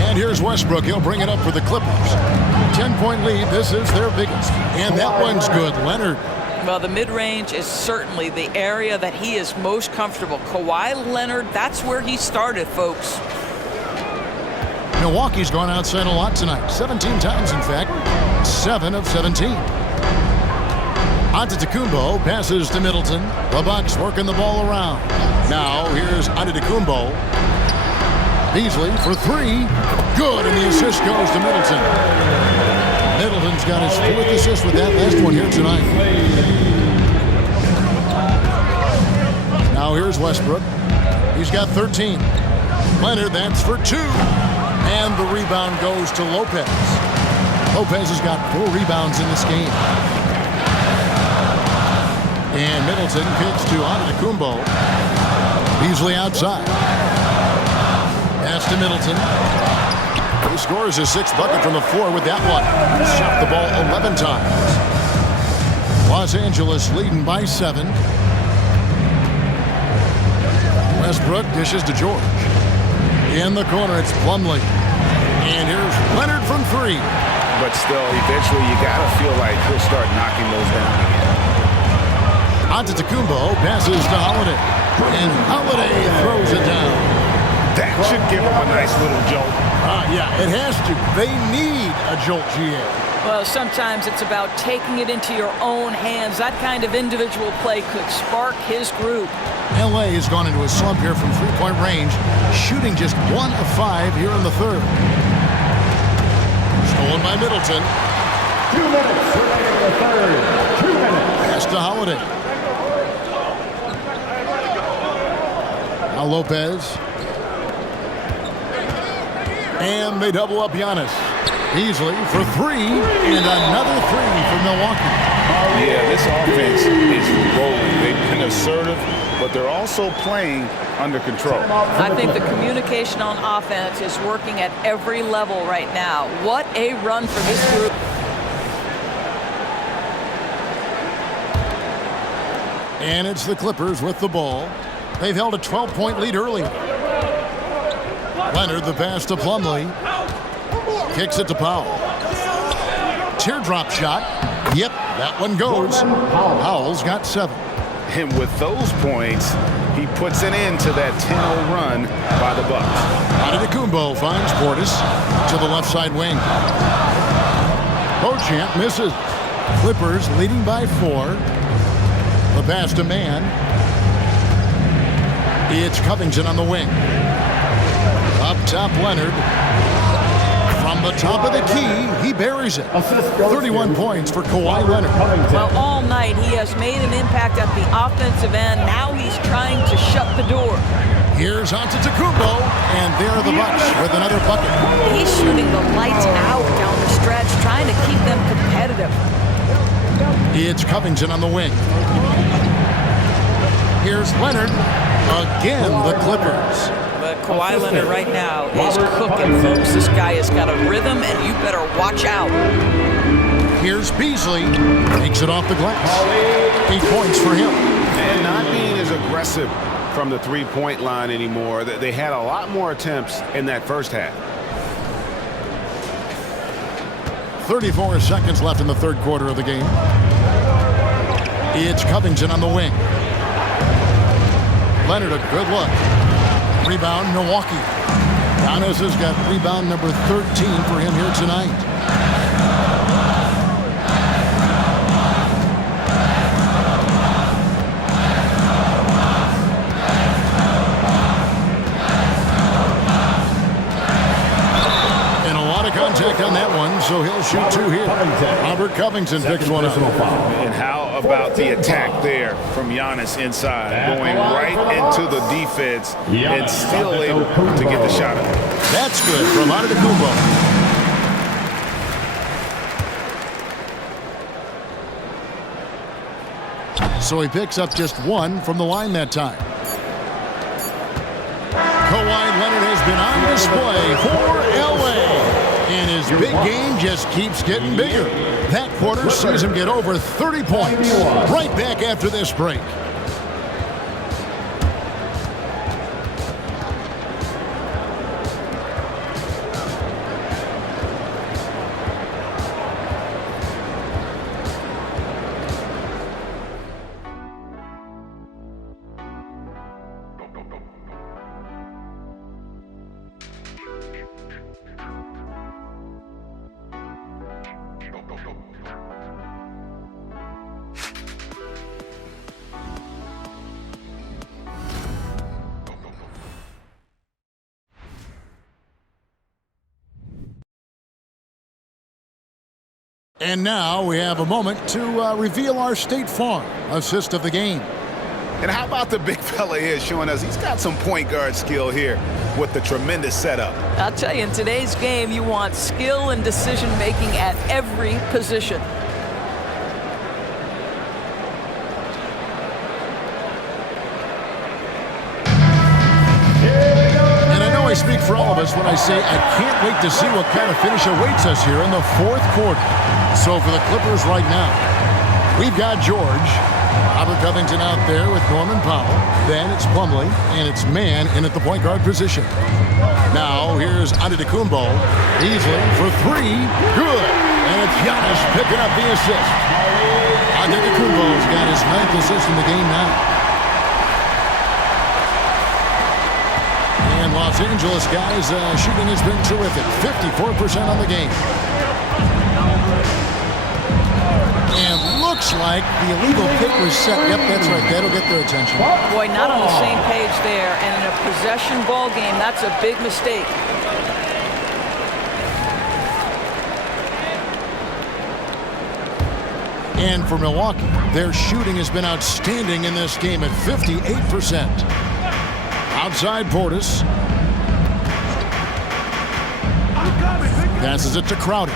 And here's Westbrook. He'll bring it up for the Clippers. 10-point lead. This is their biggest. And that one's good. Leonard. Well, the mid-range is certainly the area that he is most comfortable. Kawhi Leonard, that's where he started, folks. Milwaukee's gone outside a lot tonight. 17 times, in fact. 7 of 17. Antetokounmpo passes to Middleton. The Bucks working the ball around. Now here's Antetokounmpo. Beasley for 3. Good, and the assist goes to Middleton. Middleton's got his 4th assist with that last one here tonight. Now here's Westbrook. He's got 13. Leonard, that's for 2. And the rebound goes to Lopez. Lopez has got 4 rebounds in this game. And Middleton kicks to Antetokounmpo. Beasley outside. Pass to Middleton. He scores his 6th bucket from the floor with that one. He's shot the ball 11 times. Los Angeles leading by 7. Westbrook dishes to George. In the corner, it's Plumlee. And here's Leonard from 3. But still, eventually you got to feel like he'll start knocking those down again. Antetokounmpo passes to Holiday. And Holiday throws it down. That should give him a nice little jolt. Yeah, it has to. They need a jolt, GA. Well, sometimes it's about taking it into your own hands. That kind of individual play could spark his group. LA has gone into a slump here from 3-point range, shooting just 1 of 5 here in the 3rd. Stolen by Middleton. 2 minutes remaining in the 3rd. 2 minutes. Pass to Holiday. Now Lopez. And they double up Giannis. Beasley for 3, and another 3 for Milwaukee. Yeah, this offense is rolling. They've been assertive, but they're also playing under control. I think the communication on offense is working at every level right now. What a run for this group. And it's the Clippers with the ball. They've held a 12-point lead early. Leonard, the pass to Plumlee. Kicks it to Powell. Teardrop shot. Yep, that one goes. Powell's got 7. And with those points, he puts an end to that 10-0 run by the Bucks. Antetokounmpo finds Portis to the left side wing. Beauchamp misses. Clippers leading by 4. The pass to Mann. It's Covington on the wing. Up top, Leonard. From the top of the key, he buries it. 31 points for Kawhi Leonard. Well, all night he has made an impact at the offensive end. Now he's trying to shut the door. Here's Antetokounmpo, and there are the Bucks with another bucket. He's shooting the lights out down the stretch, trying to keep them competitive. It's Covington on the wing. Here's Leonard. Again, the Clippers. But Kawhi Leonard right now is cooking, folks. This guy has got a rhythm, and you better watch out. Here's Beasley. Takes it off the glass. 8 points for him. And not being as aggressive from the 3-point line anymore. They had a lot more attempts in that first half. 34 seconds left in the 3rd quarter of the game. It's Covington on the wing. Leonard, a good look. Rebound, Milwaukee. Giannis has got rebound number 13 for him here tonight. so he'll shoot 2 here. Robert Covington picks one up. And how about the attack there from Giannis inside, going right into the defense and still able to get the shot up. That's good from Antetokounmpo. So he picks up just 1 from the line that time. Kawhi Leonard has been on display for LA. And his big game just keeps getting bigger. That quarter sees him get over 30 points. Right back after this break. And now we have a moment to reveal our State Farm assist of the game. And how about the big fella here showing us he's got some point guard skill here with the tremendous setup. I'll tell you, in today's game, you want skill and decision-making at every position. And I know I speak for all of us when I say I can't wait to see what kind of finish awaits us here in the 4th quarter. So for the Clippers right now, we've got George, Robert Covington out there with Norman Powell. Then it's Plumlee, and it's Mann in at the point guard position. Now here's Antetokounmpo, easily for 3, good. And it's Giannis picking up the assist. Antetokounmpo's got his 9th assist in the game now. And Los Angeles guys, shooting has been terrific, 54% on the game. And looks like the illegal kick was set. Yep, that's right. That'll get their attention. Boy, not on the same page there. And in a possession ball game, that's a big mistake. And for Milwaukee, their shooting has been outstanding in this game at 58%. Outside Portis. Passes it to Crowder.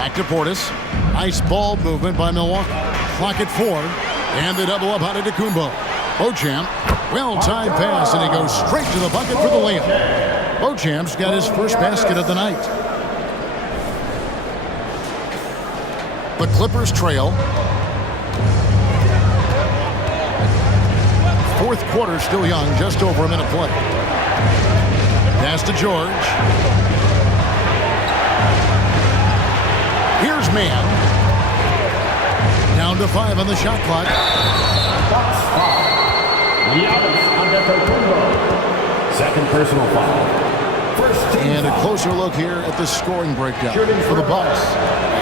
Back to Portis. Nice ball movement by Milwaukee. Clock at 4. And the double up out of Antetokounmpo. Beauchamp. Well-timed pass, and he goes straight to the bucket for the layup. Beauchamp's got his first basket of the night. The Clippers trail. 4th quarter still young, just over a minute play. Pass to George. Here's Mann. Down to 5 on the shot clock. Second personal foul. And a closer look here at the scoring breakdown for the Bucks.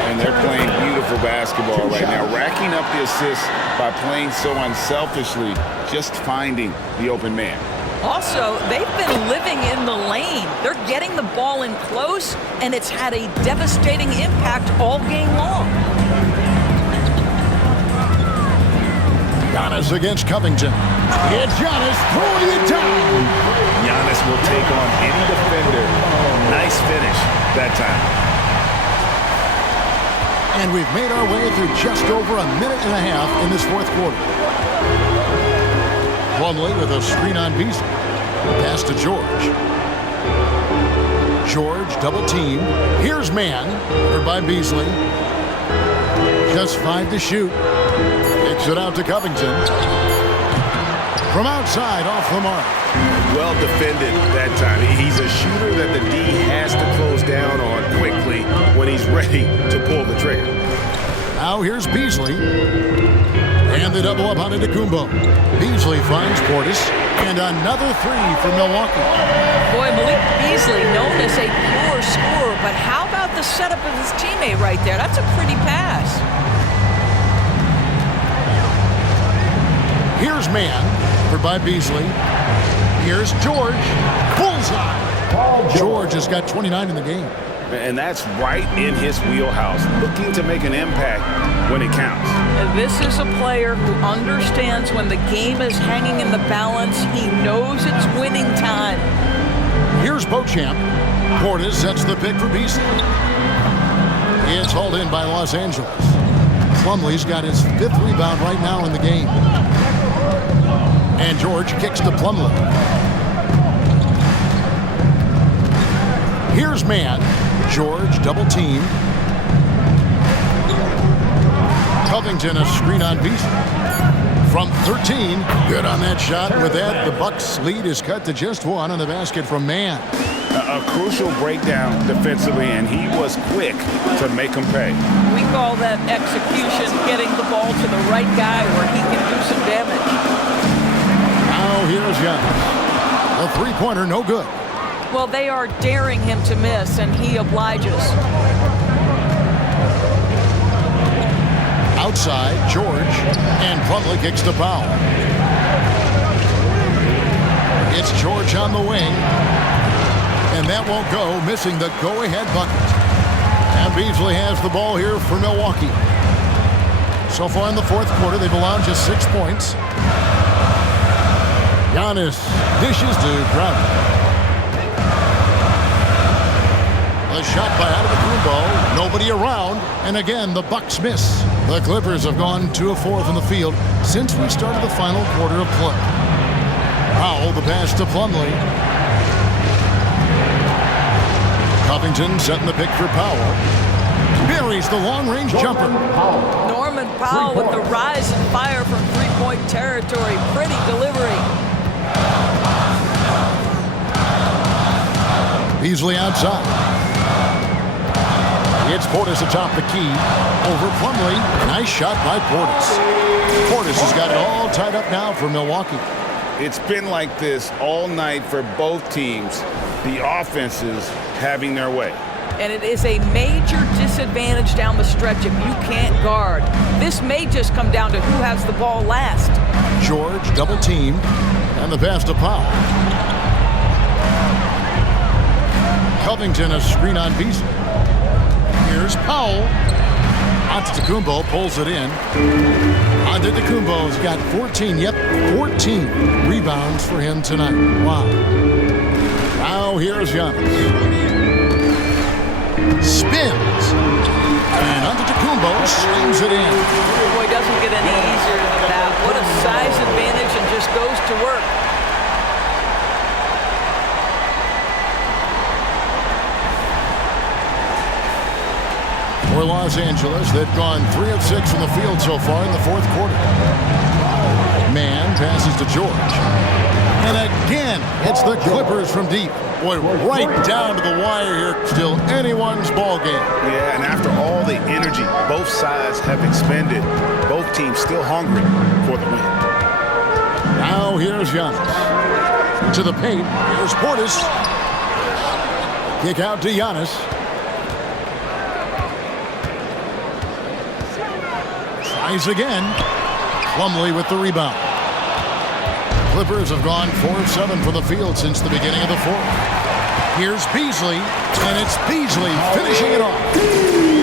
And they're playing beautiful basketball right now, racking up the assists by playing so unselfishly, just finding the open man. Also, they've been living in the lane. They're getting the ball in close, and it's had a devastating impact all game long. Giannis against Covington. It's Giannis throwing it down. Giannis will take on any defender. Nice finish that time. And we've made our way through just over a minute and a half in this 4th quarter. Plumlee with a screen on Beasley. Pass to George. George double team. Here's Mann. Covered by Beasley. Just 5 to shoot. Kicks it out to Covington. From outside, off the mark. Well defended that time. He's a shooter that the D has to close down on quickly when he's ready to pull the trigger. Now here's Beasley. And the double up on Antetokounmpo. Beasley finds Portis. And another 3 for Milwaukee. Boy, Malik Beasley, known as a pure scorer, but how about the setup of his teammate right there? That's a pretty pass. Here's Mann, covered by Beasley. Here's George. Bullseye. George has got 29 in the game. And that's right in his wheelhouse, looking to make an impact when it counts. And this is a player who understands when the game is hanging in the balance. He knows it's winning time. Here's Beauchamp. Portis sets the pick for Beasley. It's hauled in by Los Angeles. Plumlee's got his 5th rebound right now in the game. And George kicks to Plumlee. Here's man. George double team. Covington a screen on Beasley. From 13, good on that shot. With that, the Bucks lead is cut to just 1 on the basket from Mann. A crucial breakdown defensively, and he was quick to make him pay. We call that execution, getting the ball to the right guy where he can do some damage. Now here's Giannis. The three-pointer, no good. Well, they are daring him to miss, and he obliges. Outside, George, and Plumlee kicks to Powell. It's George on the wing, and that won't go, missing the go-ahead bucket. And Beasley has the ball here for Milwaukee. So far in the 4th quarter, they've allowed just 6 points. Giannis dishes to Crowder. A shot by Antetokounmpo, nobody around, and again the Bucks miss. The Clippers have gone 2 of 4 from the field since we started the final quarter of play. Powell, the pass to Plumlee. Covington setting the pick for Powell. Buries the long-range jumper. Norman Powell with the rise and fire from three-point territory. Pretty delivery. Beasley outside. It's Portis atop the key. Over Plumlee. Nice shot by Portis. Portis has got it all tied up now for Milwaukee. It's been like this all night for both teams. The offenses having their way. And it is a major disadvantage down the stretch if you can't guard. This may just come down to who has the ball last. George double team. And the pass to Powell. Covington a screen on Beasley. Here's Powell. Antetokounmpo pulls it in. Antetokounmpo's got 14 rebounds for him tonight. Wow. Now here's Giannis. Spins. And Antetokounmpo slams it in. Boy, doesn't get any easier than that. What a size advantage, and just goes to work. For Los Angeles, they've gone 3 of 6 from the field so far in the 4th quarter. Mann passes to George. And again, it's the Clippers from deep. Boy, right down to the wire here. Still anyone's ball game. Yeah, and after all the energy both sides have expended, both teams still hungry for the win. Now here's Giannis. To the paint. Here's Portis. Kick out to Giannis. Tries again. Plumlee with the rebound. Clippers have gone 4 of 7 from the field since the beginning of the 4th. Here's Beasley, and it's Beasley finishing it off.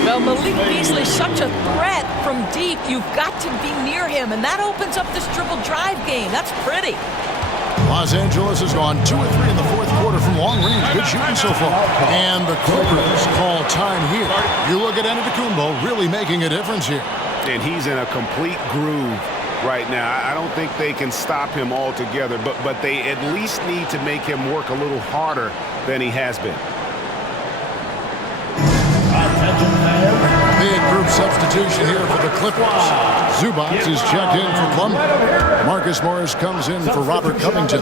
Well, Malik Beasley's such a threat from deep. You've got to be near him, and that opens up this dribble drive game. That's pretty. Los Angeles has gone 2 of 3 in the 4th quarter from long range. Good shooting so far. And the Clippers call time here. You look at Antetokounmpo really making a difference here. And he's in a complete groove right now. I don't think they can stop him altogether, but they at least need to make him work a little harder than he has been. Big group substitution here for the Clippers. Zubac is checked in for Plumlee. Marcus Morris comes in for Robert Covington.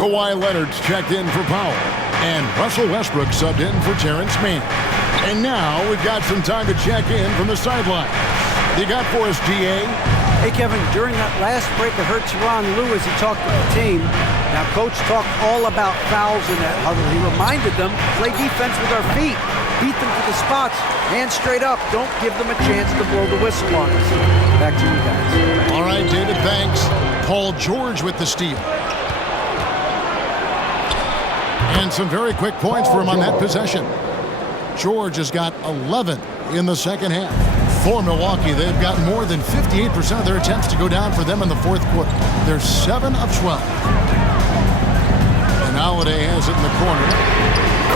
Kawhi Leonard's checked in for Powell. And Russell Westbrook subbed in for Terrence Mann. And now we've got some time to check in from the sideline. You got for us, GA? Hey, Kevin, during that last break, I heard Tyronn Lue as he talked to the team. Now, Coach talked all about fouls in that huddle. He reminded them, play defense with our feet. Beat them to the spots. Hands straight up. Don't give them a chance to blow the whistle on us. Back to you guys. All right, David, thanks. Paul George with the steal. And some very quick points for him on that possession. George has got 11 in the second half. For Milwaukee, they've got more than 58% of their attempts to go down for them in the fourth quarter. They're 7 of 12. And Holiday has it in the corner.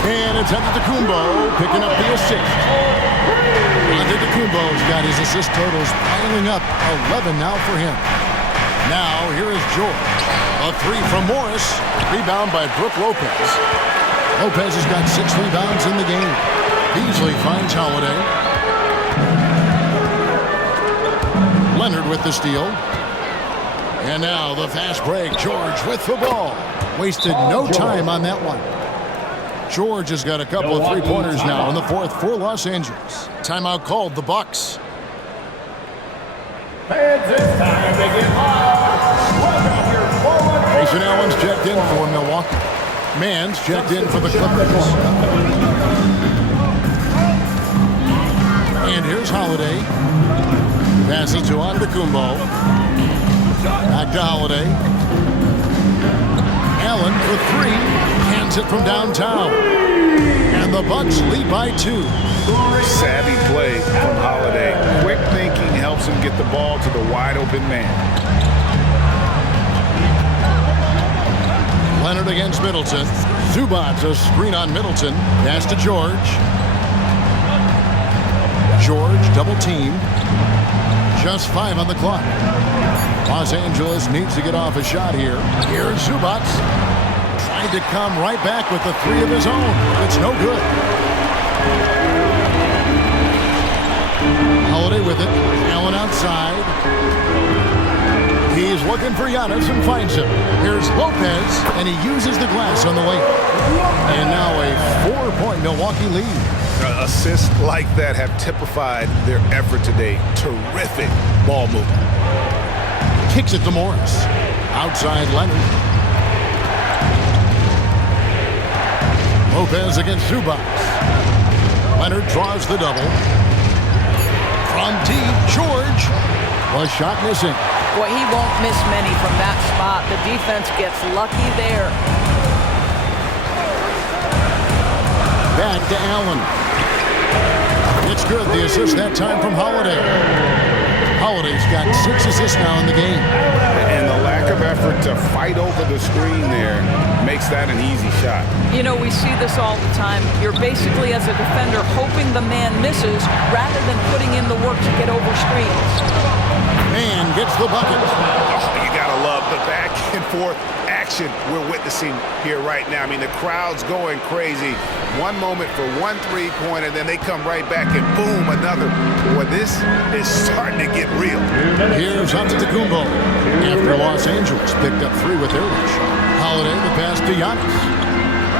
And it's Antetokounmpo picking up the assist. Antetokounmpo's got his assist totals piling up. 11 now for him. Now, here is George. A three from Morris. Rebound by Brook Lopez. Lopez has got 6 rebounds in the game. Beasley finds Holiday. Leonard with the steal. And now the fast break. George with the ball. Wasted no time on that one. George has got a couple of three-pointers now in the fourth for Los Angeles. Timeout called, the Bucks. Fans, it's time to get live. Welcome your forward. Grayson Allen's checked in for Milwaukee. Mann's checked in for the Clippers. And here's Holiday. Passes to Antetokounmpo. Back to Holiday. Allen for three. Hands it from downtown. And the Bucks lead by 2. Savvy play from Holiday. Quick thinking helps him get the ball to the wide open man. Leonard against Middleton. Zubac a screen on Middleton. Pass to George. George double team. Just 5 on the clock. Los Angeles needs to get off a shot here. Here's Zubac. Trying to come right back with the 3 of his own. It's no good. Holiday with it. Allen outside. He's looking for Giannis and finds him. Here's Lopez, and he uses the glass on the way. And now a 4-point Milwaukee lead. Assists like that have typified their effort today. Terrific ball movement. Kicks it to Morris. Outside Leonard. Lopez against Zubac. Leonard draws the double. From deep, George. Was shot missing. Boy, he won't miss many from that spot. The defense gets lucky there. Back to Allen. It's good. The assist that time from Holiday. Holiday's got 6 assists now in the game. And the lack of effort to fight over the screen there makes that an easy shot. You know, we see this all the time. You're basically, as a defender, hoping the man misses rather than putting in the work to get over screens. Man gets the bucket. Oh, you gotta love the back and forth action we're witnessing here right now. I mean, the crowd's going crazy. One moment for one three-pointer, then they come right back and boom, another. Boy, this is starting to get real. Here's Antetokounmpo. After Los Angeles picked up 3 with their rush. Holiday the pass to Giannis.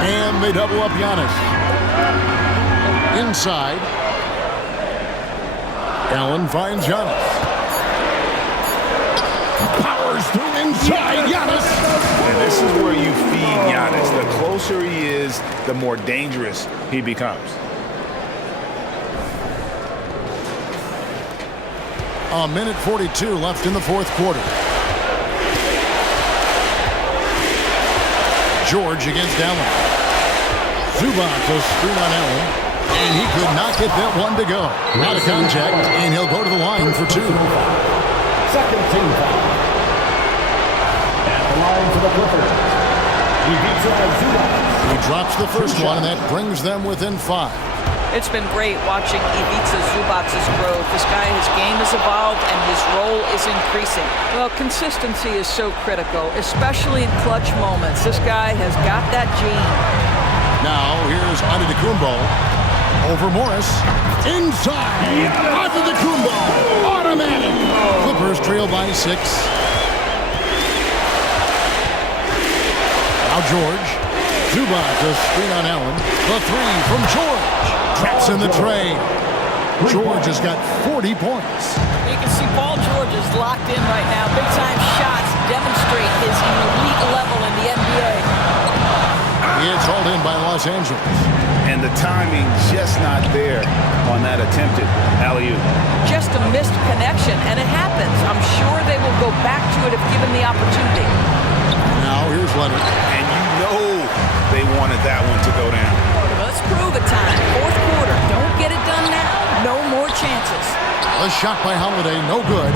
And they double up Giannis. Inside. Allen finds Giannis. Powers through inside Giannis. And this is where you feed Giannis. The closer he is, the more dangerous he becomes. A minute 42 left in the fourth quarter. George against Allen. Zubac a screen on Allen. And he could not get that one to go. Out of contact, and he'll go to the line for 2. Second team foul. At the line for the Clippers. He drops the first one, and that brings them within 5. It's been great watching Ivica Zubac's growth. This guy, his game has evolved and his role is increasing. Well, consistency is so critical, especially in clutch moments. This guy has got that gene. Now, here's Antetokounmpo. Over Morris. Inside. Antetokounmpo. Automatic. Clippers trail by 6. Now George. Zubac a screen on Allen. The 3 from George. Traps in the tray. George has got 40 points. You can see Paul George is locked in right now. Big-time shots demonstrate his elite level in the NBA. It's hauled in by Los Angeles. And the timing just not there on that attempted alley-oop. Just a missed connection, and it happens. I'm sure they will go back to it if given the opportunity. Now here's Leonard. And you know they want wanted that one to go down. Let's prove it time. Fourth quarter. Don't get it done now. No more chances. A shot by Holiday, no good.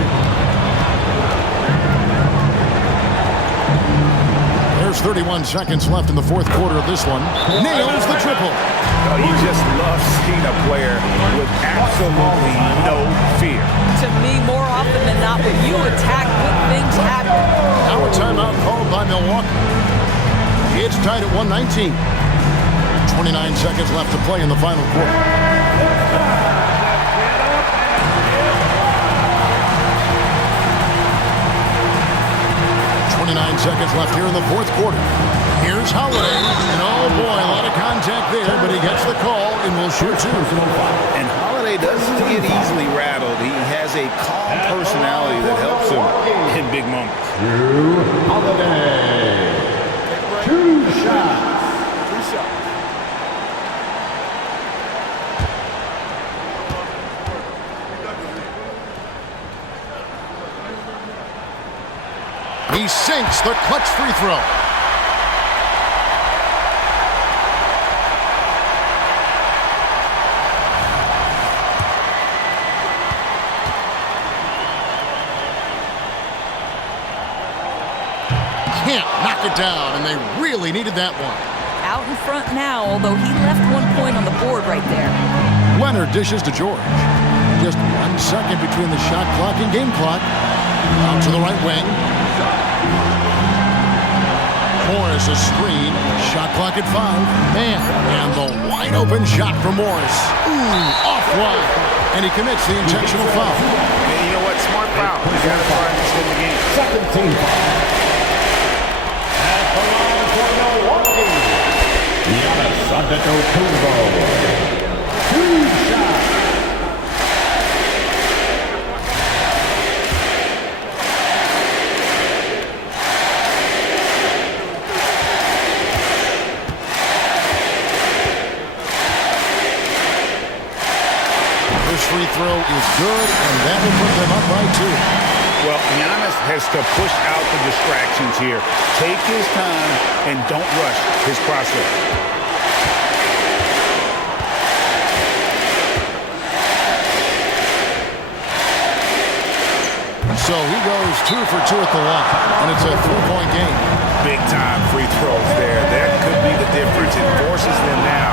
There's 31 seconds left in the fourth quarter of this one. Nails the triple. Oh, you just love seeing a player with absolutely no fear. To me, more often than not, when you attack, good things happen. Now a timeout called by Milwaukee. It's tied at 119. 29 seconds left to play in the final quarter. Seconds left here in the fourth quarter. Here's Holiday, and oh boy, a lot of contact there, but he gets the call and will shoot two. And Holiday doesn't get easily rattled. He has a calm personality that helps him in big moments. Holiday. 2 shots. He sinks the clutch free throw. Can't knock it down, and they really needed that one. Out in front now, although he left 1 point on the board right there. Leonard dishes to George. Just 1 second between the shot clock and game clock. Out to the right wing. Morris a screen. Shot clock at 5. Man, and the wide open shot from Morris. Ooh, off wide. And he commits the intentional foul. And you know what? Smart foul. You got to try this in the game. Second team foul. At the line for Milwaukee, Giannis Antetokounmpo. 2 shots. Free throw is good, and that will put them up by 2. Well, Giannis has to push out the distractions here. Take his time and don't rush his process. So he goes 2 for 2 at the line, and it's a 3-point game. Big time free throws there. That could be the difference. It forces them now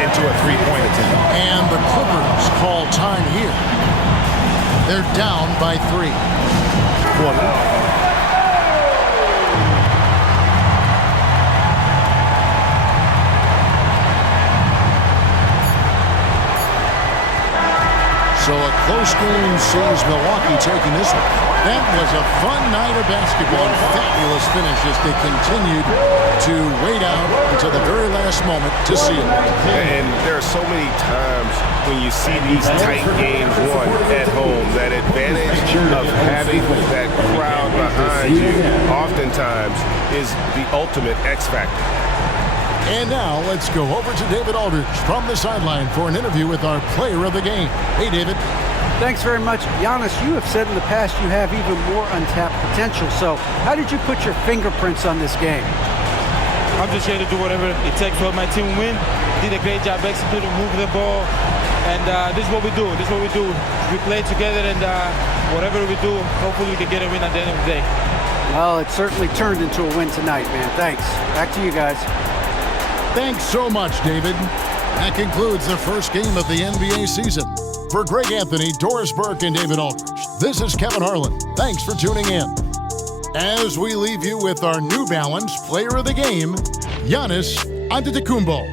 into a 3-point attempt. And the Clippers call time here. They're down by 3. So a close game sees Milwaukee taking this one. That was a fun night of basketball. Fabulous finish as they continued to wait out until the very last moment to see it. And there are so many times when you see these tight games won at home, that advantage of having that crowd behind you oftentimes is the ultimate X factor. And now let's go over to David Aldridge from the sideline for an interview with our player of the game. Hey, David. Thanks very much. Giannis, you have said in the past you have even more untapped potential. So how did you put your fingerprints on this game? I'm just here to do whatever it takes to help my team win. Did a great job executing, moving the ball. And this is what we do. This is what we do. We play together, and whatever we do, hopefully we can get a win at the end of the day. Well, it certainly turned into a win tonight, man. Thanks. Back to you guys. Thanks so much, David. That concludes the first game of the NBA season. For Greg Anthony, Doris Burke, and David Aldridge, this is Kevin Harlan. Thanks for tuning in. As we leave you with our New Balance player of the game, Giannis Antetokounmpo.